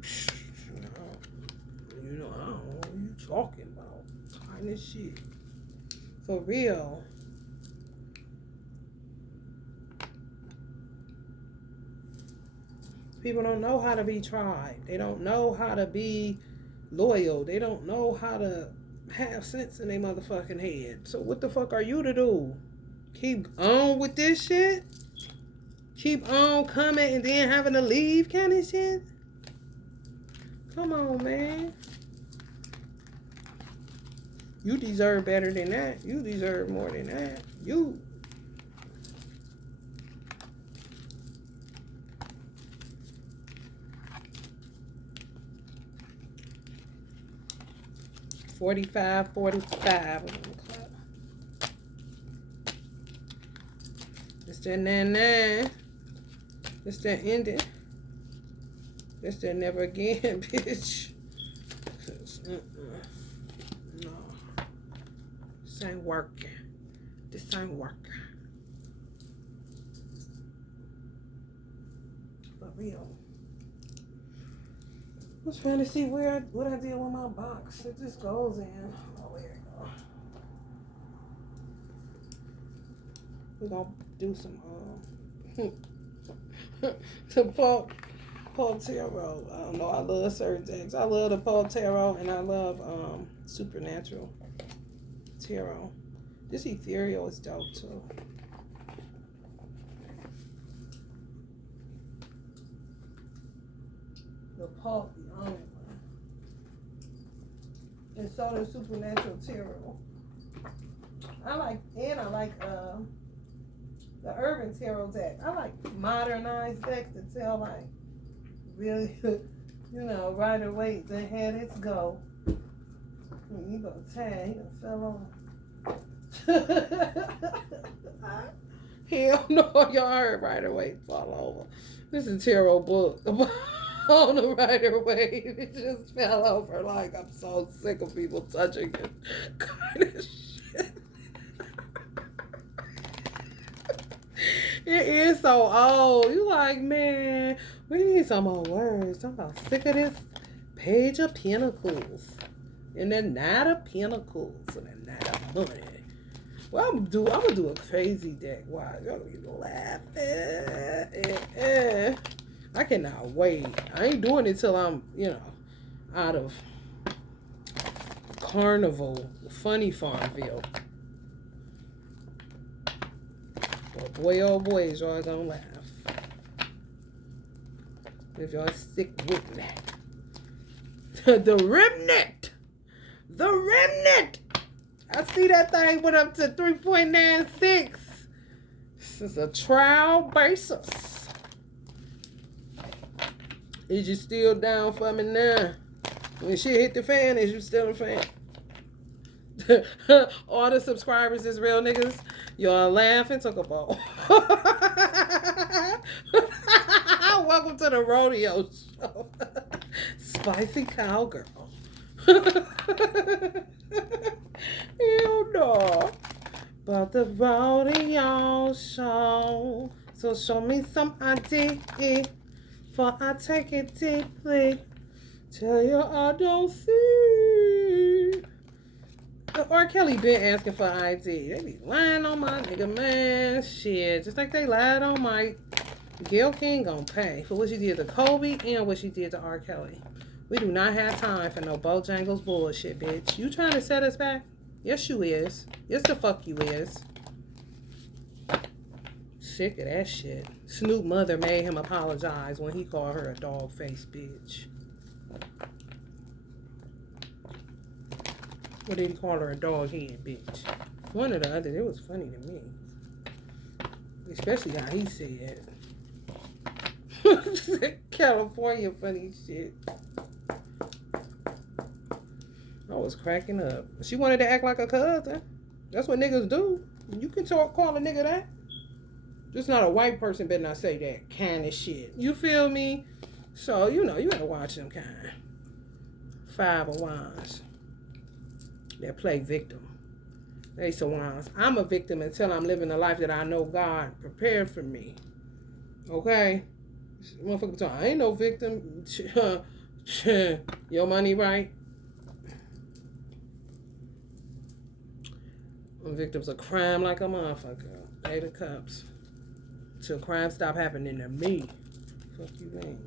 You know, I don't know what you talking about. Kind of shit. For real. People don't know how to be tried. They don't know how to be loyal. They don't know how to have sense in their motherfucking head. So what the fuck are you to do? Keep on with this shit? Keep on coming and then having to leave kind of shit? Come on, man. You deserve better than that. You deserve more than that. You. $45. It's that nan. It's that ending. It's that never again, bitch. No. This ain't working. This ain't working. For real. I was trying to see what I did with my box. It just goes in. Oh, there you go. We're gonna do some Paul Tarot. I don't know. I love certain things. I love the Paul Tarot and I love Supernatural Tarot. This ethereal is dope too. The Paul, the only one. And so the Supernatural Tarot. I like the Urban Tarot deck. I like modernized decks to tell like really, you know, right away the head it's go. You go tag, he done fell over. Hell no, y'all heard right away fall over. This is a tarot book on the right away. It just fell over. Like, I'm so sick of people touching it. Kind of shit. It is so old. You like, man, we need some more words. I'm about sick of this Page of Pentacles. And then Knight of Pentacles. And then Knight of Money. Well, I'm gonna do a crazy deck. Wow, y'all gonna be laughing. I cannot wait. I ain't doing it till I'm, you know, out of Carnival, Funny Farmville. But boy, oh boy, is y'all gonna laugh. If y'all stick with me. The Remnant! The Remnant! I see that thing went up to 3.96. This is a trial basis. Is you still down for me now? When shit hit the fan, is you still a fan? All the subscribers is real niggas. Y'all laughing, talk about. Welcome to the rodeo show. Spicy cowgirl. You know about the rodeo show. So show me some ID, for I take it deeply. Tell you I don't see. R. Kelly been asking for ID. They be lying on my nigga, man. Shit, just like they lied on Mike. Gail King gonna pay for what she did to Kobe and what she did to R. Kelly. We do not have time for no Bojangles bullshit, bitch. You trying to set us back? Yes, you is. Yes, the fuck you is. Sick of that shit. Snoop mother made him apologize when he called her a dog-faced bitch. Or did he call her a dog-head bitch? One or the other. It was funny to me. Especially how he said. California funny shit. I was cracking up. She wanted to act like a cousin. That's what niggas do. You can call a nigga that. Just not a white person better not say that kind of shit. You feel me? So, you know, you gotta watch them kind. Five of Wands. That play victim. Ace of Wands. I'm a victim until I'm living the life that I know God prepared for me. Okay? Motherfucker talking, I ain't no victim. Your money right? I'm victims of crime like a motherfucker. Eight of Cups. Till crime stop happening to me. Fuck you mean?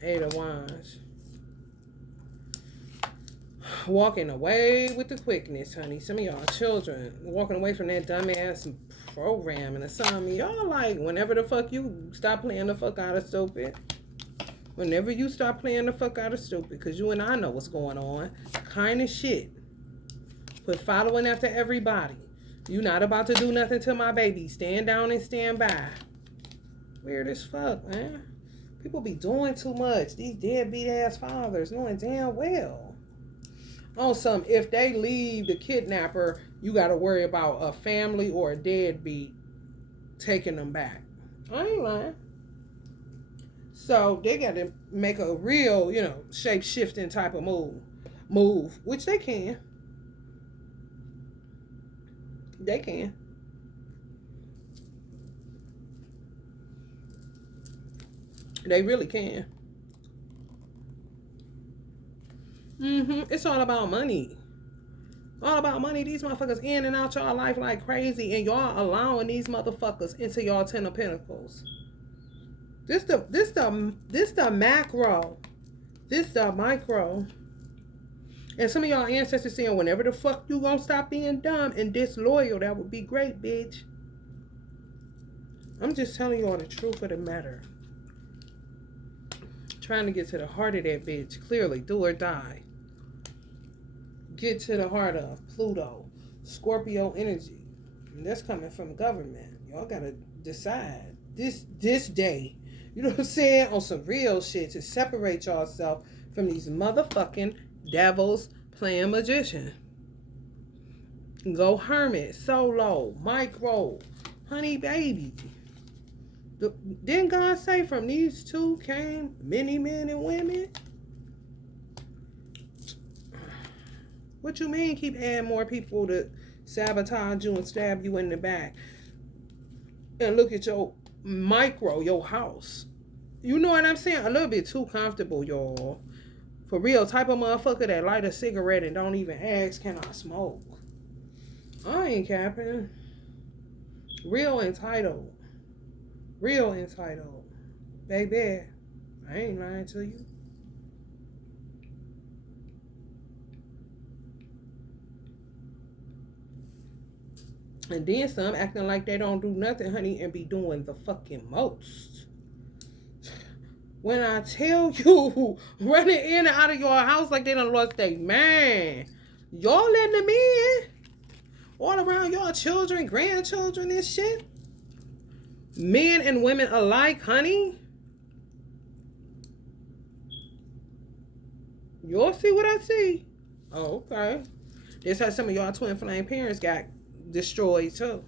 Eight of Wands. Walking away with the quickness, honey. Some of y'all children walking away from that dumbass program, and some of y'all like, whenever the fuck you stop playing the fuck out of stupid. Whenever you stop playing the fuck out of stupid, because you and I know what's going on. Kind of shit. Quit following after everybody. You not about to do nothing to my baby. Stand down and stand by. Weird as fuck, man. People be doing too much. These deadbeat ass fathers knowing damn well. On some, if they leave the kidnapper, you got to worry about a family or a deadbeat taking them back. I ain't lying. So they got to make a real, shape-shifting type of move, which they can. They can. They really can. It's all about money. All about money. These motherfuckers in and out y'all life like crazy, and y'all allowing these motherfuckers into y'all Ten of Pentacles. This the macro. This the micro. And some of y'all ancestors saying, whenever the fuck you gonna stop being dumb and disloyal, that would be great, bitch. I'm just telling y'all the truth of the matter. Trying to get to the heart of that bitch. Clearly, do or die. Get to the heart of Pluto, Scorpio energy. And that's coming from government. Y'all gotta decide this day. You know what I'm saying? On some real shit to separate yourself from these motherfucking devils playing magician. Go hermit, solo, micro, honey baby. Didn't God say from these two came many men and women? What you mean keep adding more people to sabotage you and stab you in the back? And look at your micro, your house. You know what I'm saying? A little bit too comfortable, y'all. For real, type of motherfucker that light a cigarette and don't even ask, can I smoke? I ain't capping. Real entitled. Real entitled. Baby, I ain't lying to you. And then some acting like they don't do nothing, honey, and be doing the fucking most. When I tell you, running in and out of your house like they done lost their man. Y'all letting them in. All around your children, grandchildren and shit. Men and women alike, honey. Y'all see what I see? Oh, okay. This how some of y'all twin flame parents got destroyed too.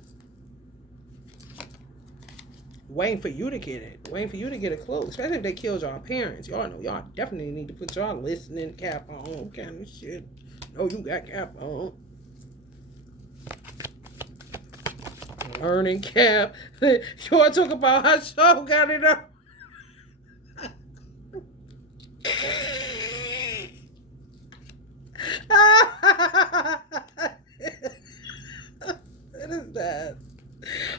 Waiting for you to get it. Waiting for you to get a clue. Especially if they killed y'all parents. Y'all know y'all definitely need to put y'all listening cap on. Kind of shit. No, you got cap on. Learning cap. Y'all talk about how show got it up. What is that?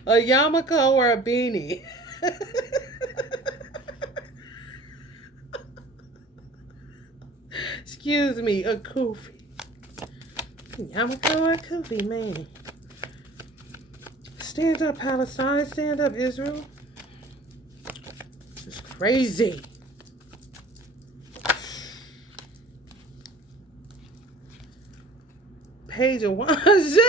A yarmulke or a beanie? Excuse me, a kufi. Yarmulke or a kufi, man. Stand up, Palestine. Stand up, Israel. This is crazy. Page of Wands.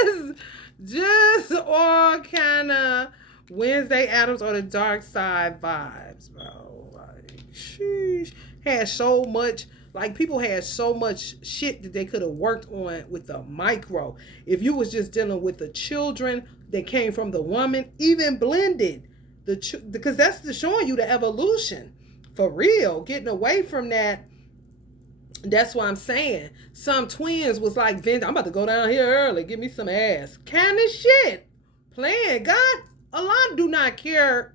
Just all kind of Wednesday Addams or the dark side vibes, bro. Like, sheesh. Had so much, like, people had so much shit that they could have worked on with the micro. If you was just dealing with the children that came from the woman, even blended, because that's showing you the evolution. For real, getting away from that That's why I'm saying some twins was like, I'm about to go down here early, give me some ass. Kind of shit. Playing. God, Allah do not care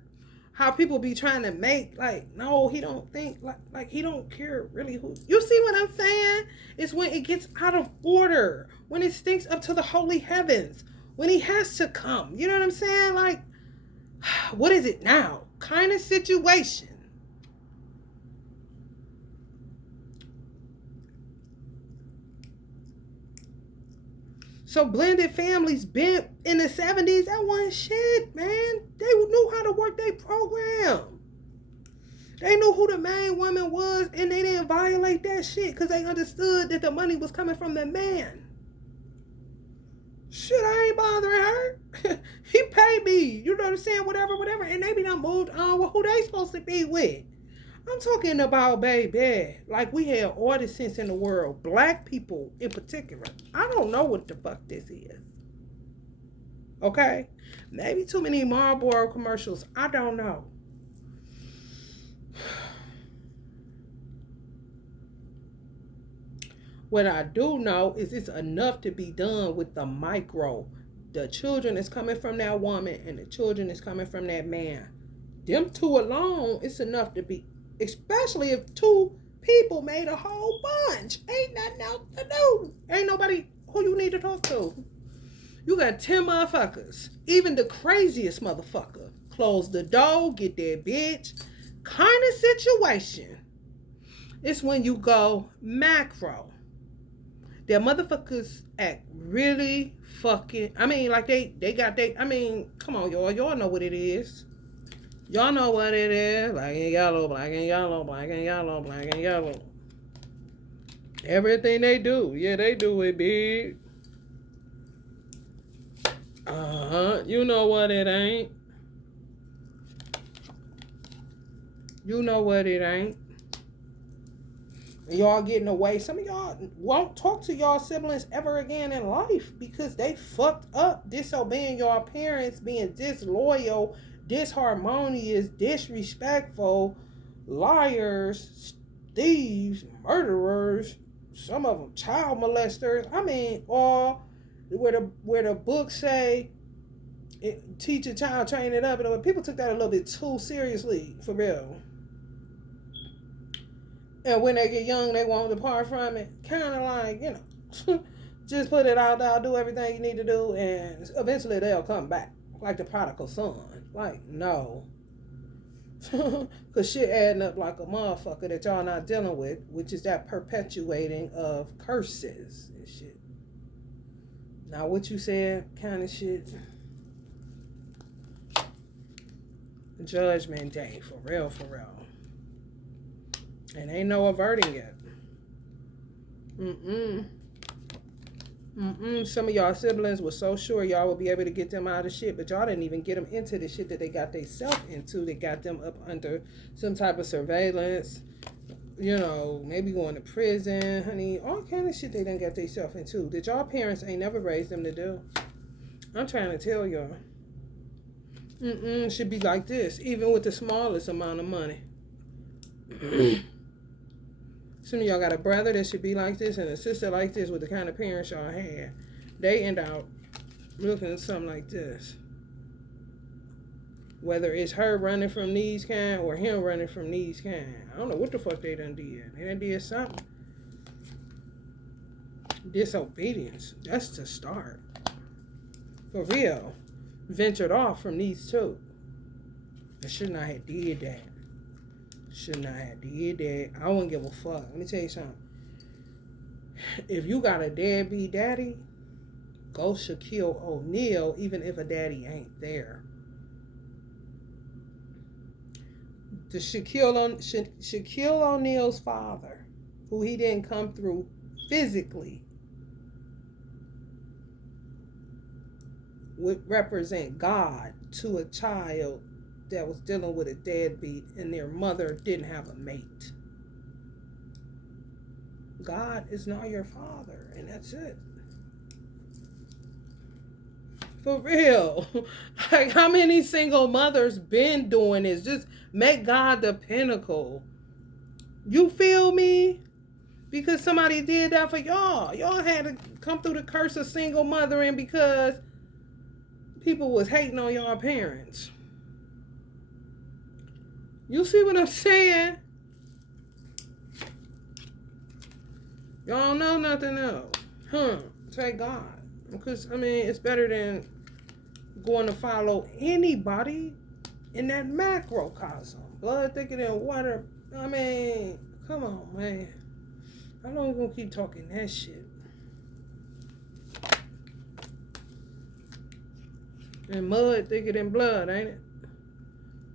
how people be trying to make, like, no, he don't think, like he don't care really who. You see what I'm saying? It's when it gets out of order, when it stinks up to the holy heavens, when he has to come. You know what I'm saying? Like, what is it now? Kind of situation. So blended families been in the 70s. That wasn't shit, man. They knew how to work their program. They knew who the main woman was, and they didn't violate that shit because they understood that the money was coming from the man. Shit, I ain't bothering her. He paid me. You know what I'm saying? Whatever. And they be done moved on with who they supposed to be with. I'm talking about, baby, like we had all the sense in the world. Black people in particular. I don't know what the fuck this is. Okay? Maybe too many Marlboro commercials. I don't know. What I do know is it's enough to be done with the micro. The children is coming from that woman and the children is coming from that man. Them two alone, it's enough to be, especially if two people made a whole bunch. Ain't nothing else to do. Ain't nobody who you need to talk to. You got 10 motherfuckers. Even the craziest motherfucker. Close the door, get that bitch. Kind of situation. It's when you go macro. Their motherfuckers act really fucking, I mean, like they got they, I mean, come on, y'all. Y'all know what it is. Y'all know what it is. Black and yellow, black and yellow, black and yellow, black and yellow. Everything they do. Yeah, they do it big. You know what it ain't. You know what it ain't. And y'all getting away. Some of y'all won't talk to y'all siblings ever again in life because they fucked up disobeying y'all parents, being disloyal, disharmonious, disrespectful, liars, thieves, murderers, some of them child molesters. I mean, all where the books say teach a child, train it up, and people took that a little bit too seriously, for real. And when they get young, they won't depart from it. Kind of like, just put it out there, do everything you need to do, and eventually they'll come back. Like the prodigal son. Like, no. Because shit adding up like a motherfucker that y'all not dealing with, which is that perpetuating of curses and shit. Now, what you said, kind of shit. Judgment Day, for real, for real. And ain't no averting it. Some of y'all siblings were so sure y'all would be able to get them out of shit, but y'all didn't even get them into the shit that they got themselves into. They got them up under some type of surveillance, maybe going to prison, honey, all kind of shit they done got themselves into that y'all parents ain't never raised them to do. I'm trying to tell y'all. Should be like this, even with the smallest amount of money. Some of y'all got a brother that should be like this and a sister like this with the kind of parents y'all had. They end out looking at something like this. Whether it's her running from these kind or him running from these kind. I don't know what the fuck they done did. They done did something. Disobedience. That's the start. For real. Ventured off from these two. I should not have did that. Should not have did that. I wouldn't give a fuck. Let me tell you something. If you got a deadbeat daddy, go Shaquille O'Neal, even if a daddy ain't there. The Shaquille O'Neal's father, who he didn't come through physically, would represent God to a child that was dealing with a deadbeat and their mother didn't have a mate. God is not your father, and that's it. For real. Like, how many single mothers been doing this? Just make God the pinnacle. You feel me? because somebody did that for y'all. Y'all had to come through the curse of single mothering because people was hating on y'all parents. You see what I'm saying? Y'all don't know nothing else. Say God. Because, I mean, it's better than going to follow anybody in that macrocosm. Blood thicker than water. I mean, come on, man. I'm not gonna keep talking that shit. And mud thicker than blood, ain't it?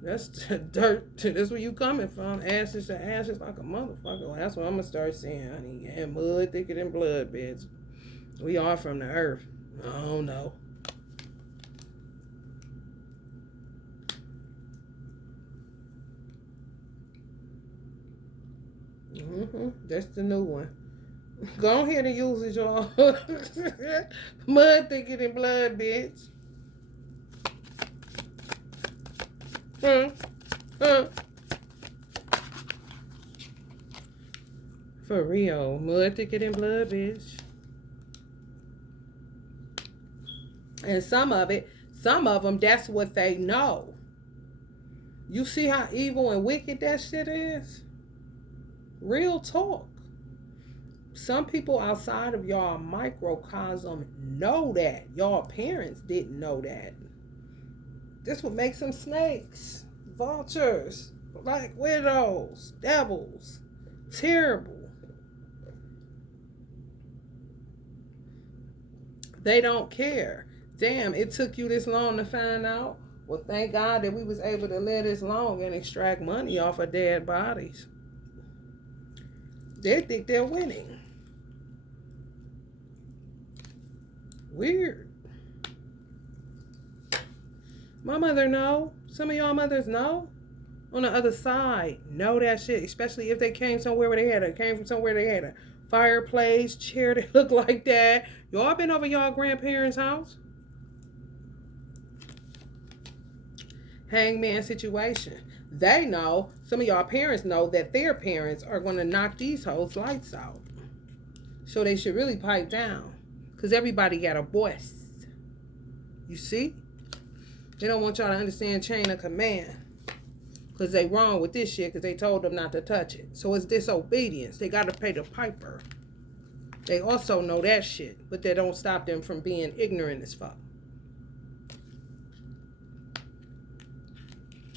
That's the dirt. That's where you coming from. Ashes to ashes like a motherfucker. Well, that's what I'm gonna start saying, honey. Yeah, mud thicker than blood, bitch. We are from the earth. I don't know. That's the new one. Go ahead and use it, y'all. Mud thicker than blood, bitch. For real. Mud thicker than blood, bitch. And some of them, that's what they know. You see how evil and wicked that shit is? Real talk. Some people outside of y'all microcosm know that. Y'all parents didn't know that. This would make some snakes, vultures, black widows, devils. Terrible. They don't care. Damn, it took you this long to find out? Well, thank God that we was able to live this long and extract money off of dead bodies. They think they're winning. Weird. My mother know. Some of y'all mothers know. On the other side, know that shit. Especially if they came somewhere where came from somewhere they had a fireplace, chair that looked like that. Y'all been over y'all grandparents' house? Hangman situation. They know, some of y'all parents know that their parents are going to knock these hoes' lights out. So they should really pipe down. Because everybody got a voice. You see? They don't want y'all to understand chain of command. Because they wrong with this shit because they told them not to touch it. So it's disobedience. They got to pay the piper. They also know that shit. But that don't stop them from being ignorant as fuck.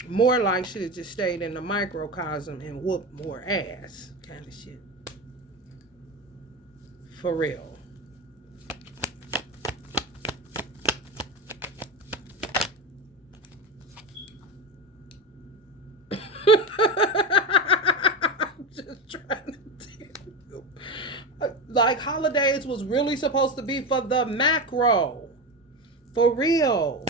More like should have just stayed in the microcosm and whooped more ass kind of shit. For real. I'm just trying to tell you. Like holidays was really supposed to be for the macro. For real.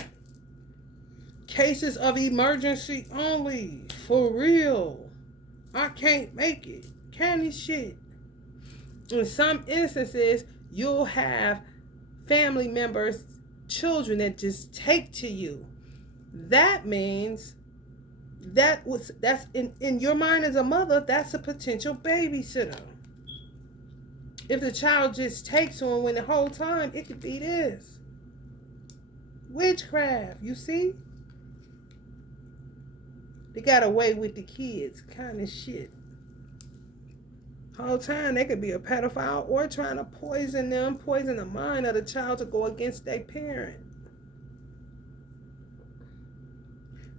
Cases of emergency only. For real. I can't make it. Kind of shit. In some instances, you'll have family members, children that just take to you. That means that's in your mind as a mother, that's a potential babysitter. If the child just takes on when the whole time it could be this. Witchcraft, you see? They got away with the kids, kind of shit. Whole time they could be a pedophile or trying to poison the mind of the child to go against their parent.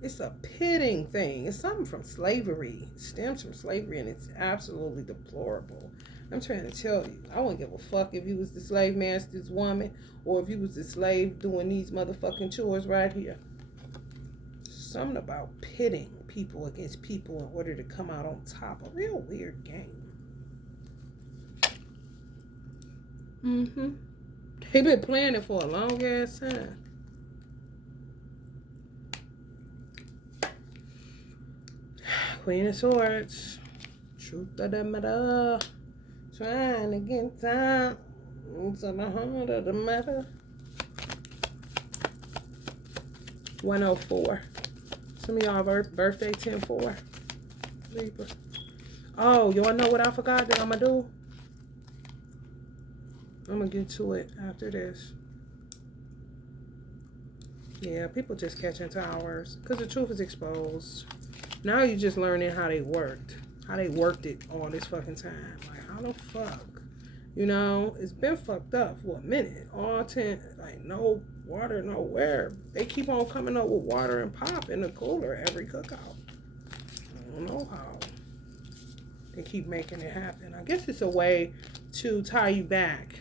It's a pitting thing. It's something from slavery. It stems from slavery and it's absolutely deplorable. I'm trying to tell you, I wouldn't give a fuck if you was the slave master's woman or if you was the slave doing these motherfucking chores right here. Something about pitting people against people in order to come out on top. A real weird game. They've been playing it for a long ass time. Queen of Swords. Truth of the matter. Trying to get down to the heart of the matter. 104. Some of y'all birthday 10-4. Libra. Oh, y'all know what I forgot that I'm going to do? I'm gonna get to it after this. Yeah, people just catching towers because the truth is exposed. Now you're just learning how they worked it all this fucking time. Like, how the fuck? You know, it's been fucked up for a minute. All 10, like, no water nowhere. They keep on coming up with water and pop in the cooler every cookout. I don't know how they keep making it happen. I guess it's a way to tie you back.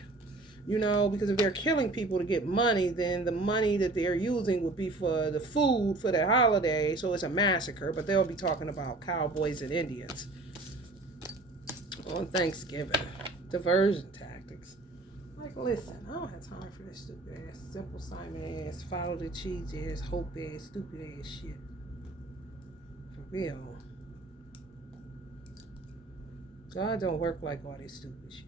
You know, because if they're killing people to get money, then the money that they're using would be for the food for their holiday. So it's a massacre. But they'll be talking about cowboys and Indians on Thanksgiving. Diversion tactics. Like, listen, I don't have time for this stupid ass, simple Simon ass, follow the cheese ass, hope ass, stupid ass shit. For real. God don't work like all this stupid shit.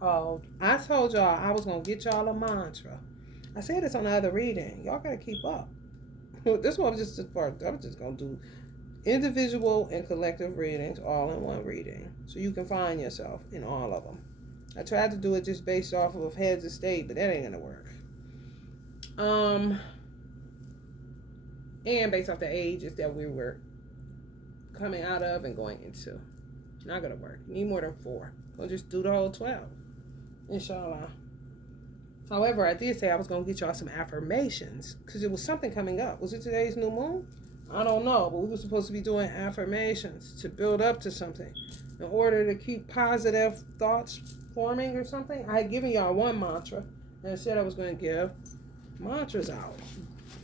Oh, I told y'all I was going to get y'all a mantra. I said this on the other reading. Y'all got to keep up. This one was just the part. I'm just going to do individual and collective readings all in one reading. So you can find yourself in all of them. I tried to do it just based off of heads of state, but that ain't going to work. And based off the ages that we were coming out of and going into. Not going to work. You need more than 4. We'll just do the whole 12. Inshallah. However, I did say I was going to get y'all some affirmations because it was something coming up. Was it today's new moon? I don't know, but we were supposed to be doing affirmations to build up to something in order to keep positive thoughts forming or something. I had given y'all one mantra and I said I was going to give mantras out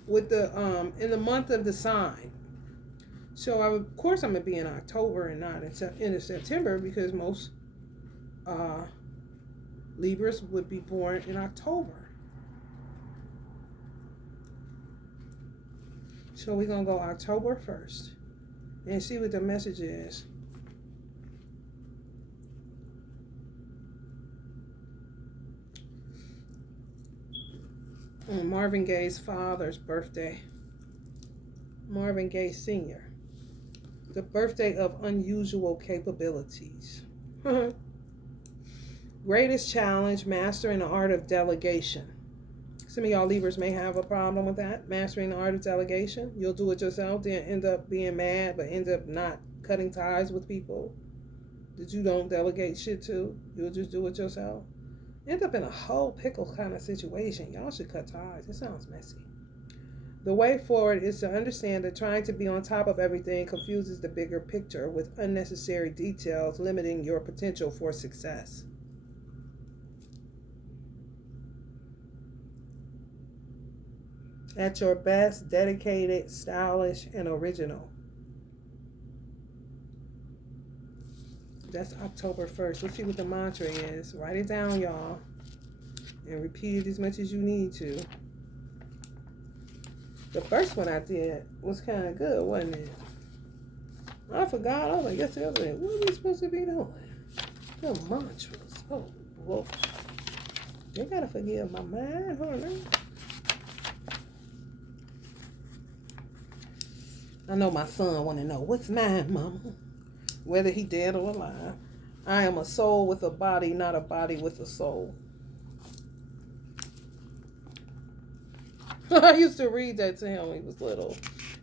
with the in the month of the sign. So of course I'm going to be in October and not in September because most Libras would be born in October. So we're going to go October 1st and see what the message is. On Marvin Gaye's father's birthday. Marvin Gaye Sr. The birthday of unusual capabilities. Greatest challenge, mastering the art of delegation. Some of y'all Libras may have a problem with that, mastering the art of delegation. You'll do it yourself, then end up being mad, but end up not cutting ties with people that you don't delegate shit to. You'll just do it yourself. End up in a whole pickle kind of situation. Y'all should cut ties. It sounds messy. The way forward is to understand that trying to be on top of everything confuses the bigger picture with unnecessary details, limiting your potential for success. At your best, dedicated, stylish, and original. That's October 1st. Let's see what the mantra is. Write it down, y'all. And repeat it as much as you need to. The first one I did was kind of good, wasn't it? I forgot. I was like, yesterday, what are we supposed to be doing? The mantras. Oh, whoa. You gotta forgive my mind. Hold on. I know my son want to know, what's mine, mama? Whether he dead or alive. I am a soul with a body, not a body with a soul. I used to read that to him when he was little.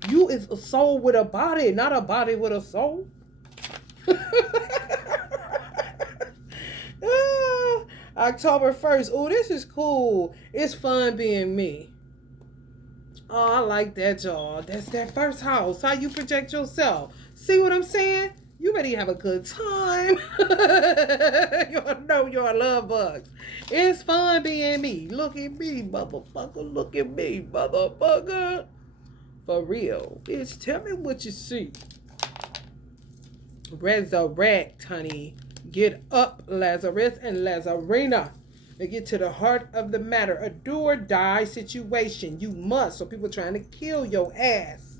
You is a soul with a body, not a body with a soul. October 1st. Oh, this is cool. It's fun being me. Oh, I like that, y'all. That's that first house. How you project yourself. See what I'm saying? You ready to have a good time. Y'all know your love bugs. It's fun being me. Look at me, motherfucker. Look at me, motherfucker. For real. Bitch, tell me what you see. Resurrect, honey. Get up, Lazarus and Lazarina. And get to the heart of the matter. A do or die situation. You must. So people trying to kill your ass.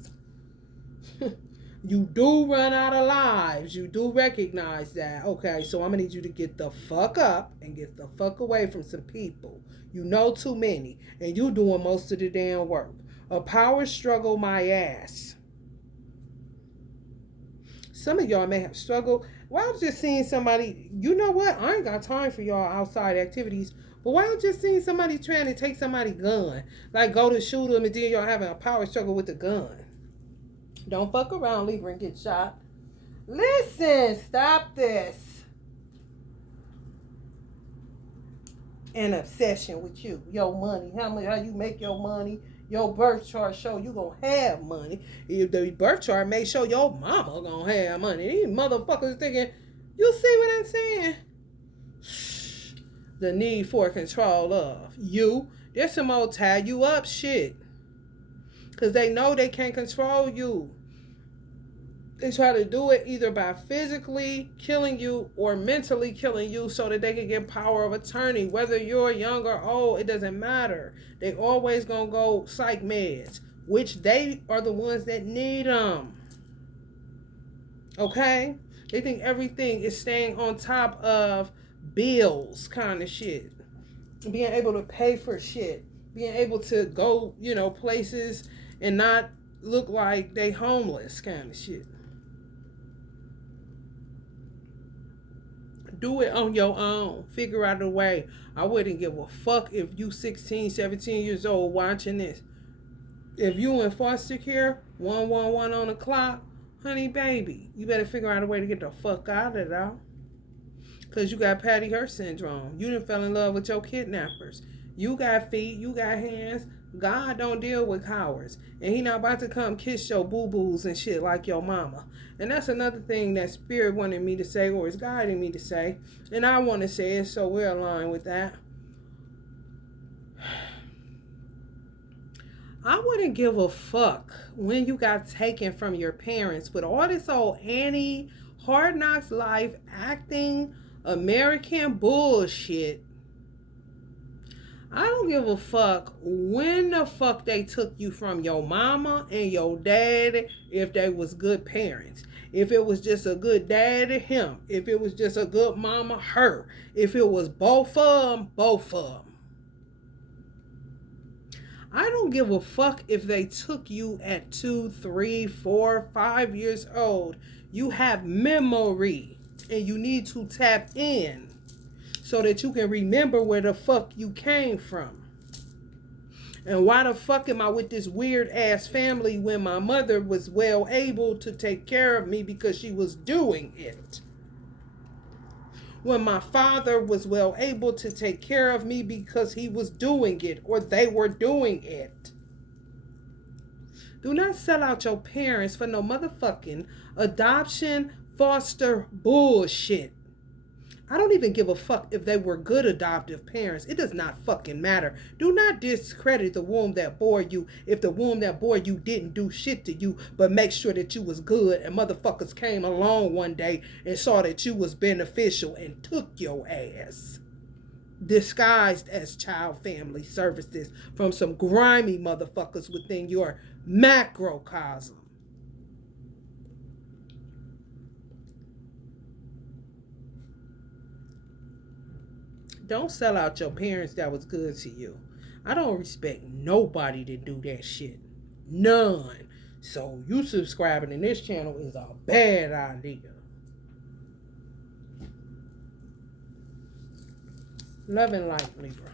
You do run out of lives. You do recognize that. Okay, so I'm going to need you to get the fuck up and get the fuck away from some people. You know too many. And you doing most of the damn work. A power struggle, my ass. some of y'all may have struggled. While just seeing somebody, you know what? I ain't got time for y'all outside activities. But while just seeing somebody trying to take somebody's gun, like go to shoot them and then y'all having a power struggle with the gun. Don't fuck around, Libra, and get shot. Listen, stop this. An obsession with you, your money, how you make your money. Your birth chart show you gonna have money. If the birth chart may show your mama gonna have money. These motherfuckers thinking, you see what I'm saying? The need for control of you. There's some old tie you up shit. Cause they know they can't control you. They try to do it either by physically killing you or mentally killing you so that they can get power of attorney. Whether you're young or old, it doesn't matter. They always gonna go psych meds, which they are the ones that need them. Okay? They think everything is staying on top of bills kind of shit. Being able to pay for shit. Being able to go, places and not look like they homeless kind of shit. Do it on your own. Figure out a way. I wouldn't give a fuck if you 16, 17 years old watching this. If you in foster care, 111 on the clock, honey baby, you better figure out a way to get the fuck out of there. Because you got Patty Hearst syndrome. You done fell in love with your kidnappers. You got feet, you got hands. God don't deal with cowards. And he not about to come kiss your boo-boos and shit like your mama. And that's another thing that Spirit wanted me to say, or is guiding me to say. And I want to say it, so we're aligned with that. I wouldn't give a fuck when you got taken from your parents with all this old Annie, Hard Knocks Life, acting, American bullshit. I don't give a fuck when the fuck they took you from your mama and your daddy if they was good parents. If it was just a good daddy, him. If it was just a good mama, her. If it was both of them, both of them. I don't give a fuck if they took you at 2, 3, 4, 5 years old. You have memory and you need to tap in so that you can remember where the fuck you came from. And why the fuck am I with this weird ass family when my mother was well able to take care of me because she was doing it? When my father was well able to take care of me because he was doing it or they were doing it. Do not sell out your parents for no motherfucking adoption, foster bullshit. I don't even give a fuck if they were good adoptive parents. It does not fucking matter. Do not discredit the womb that bore you if the womb that bore you didn't do shit to you, but make sure that you was good and motherfuckers came along one day and saw that you was beneficial and took your ass. Disguised as child family services from some grimy motherfuckers within your macrocosm. Don't sell out your parents that was good to you. I don't respect nobody to do that shit. None. So you subscribing to this channel is a bad idea. Love and light, Libra.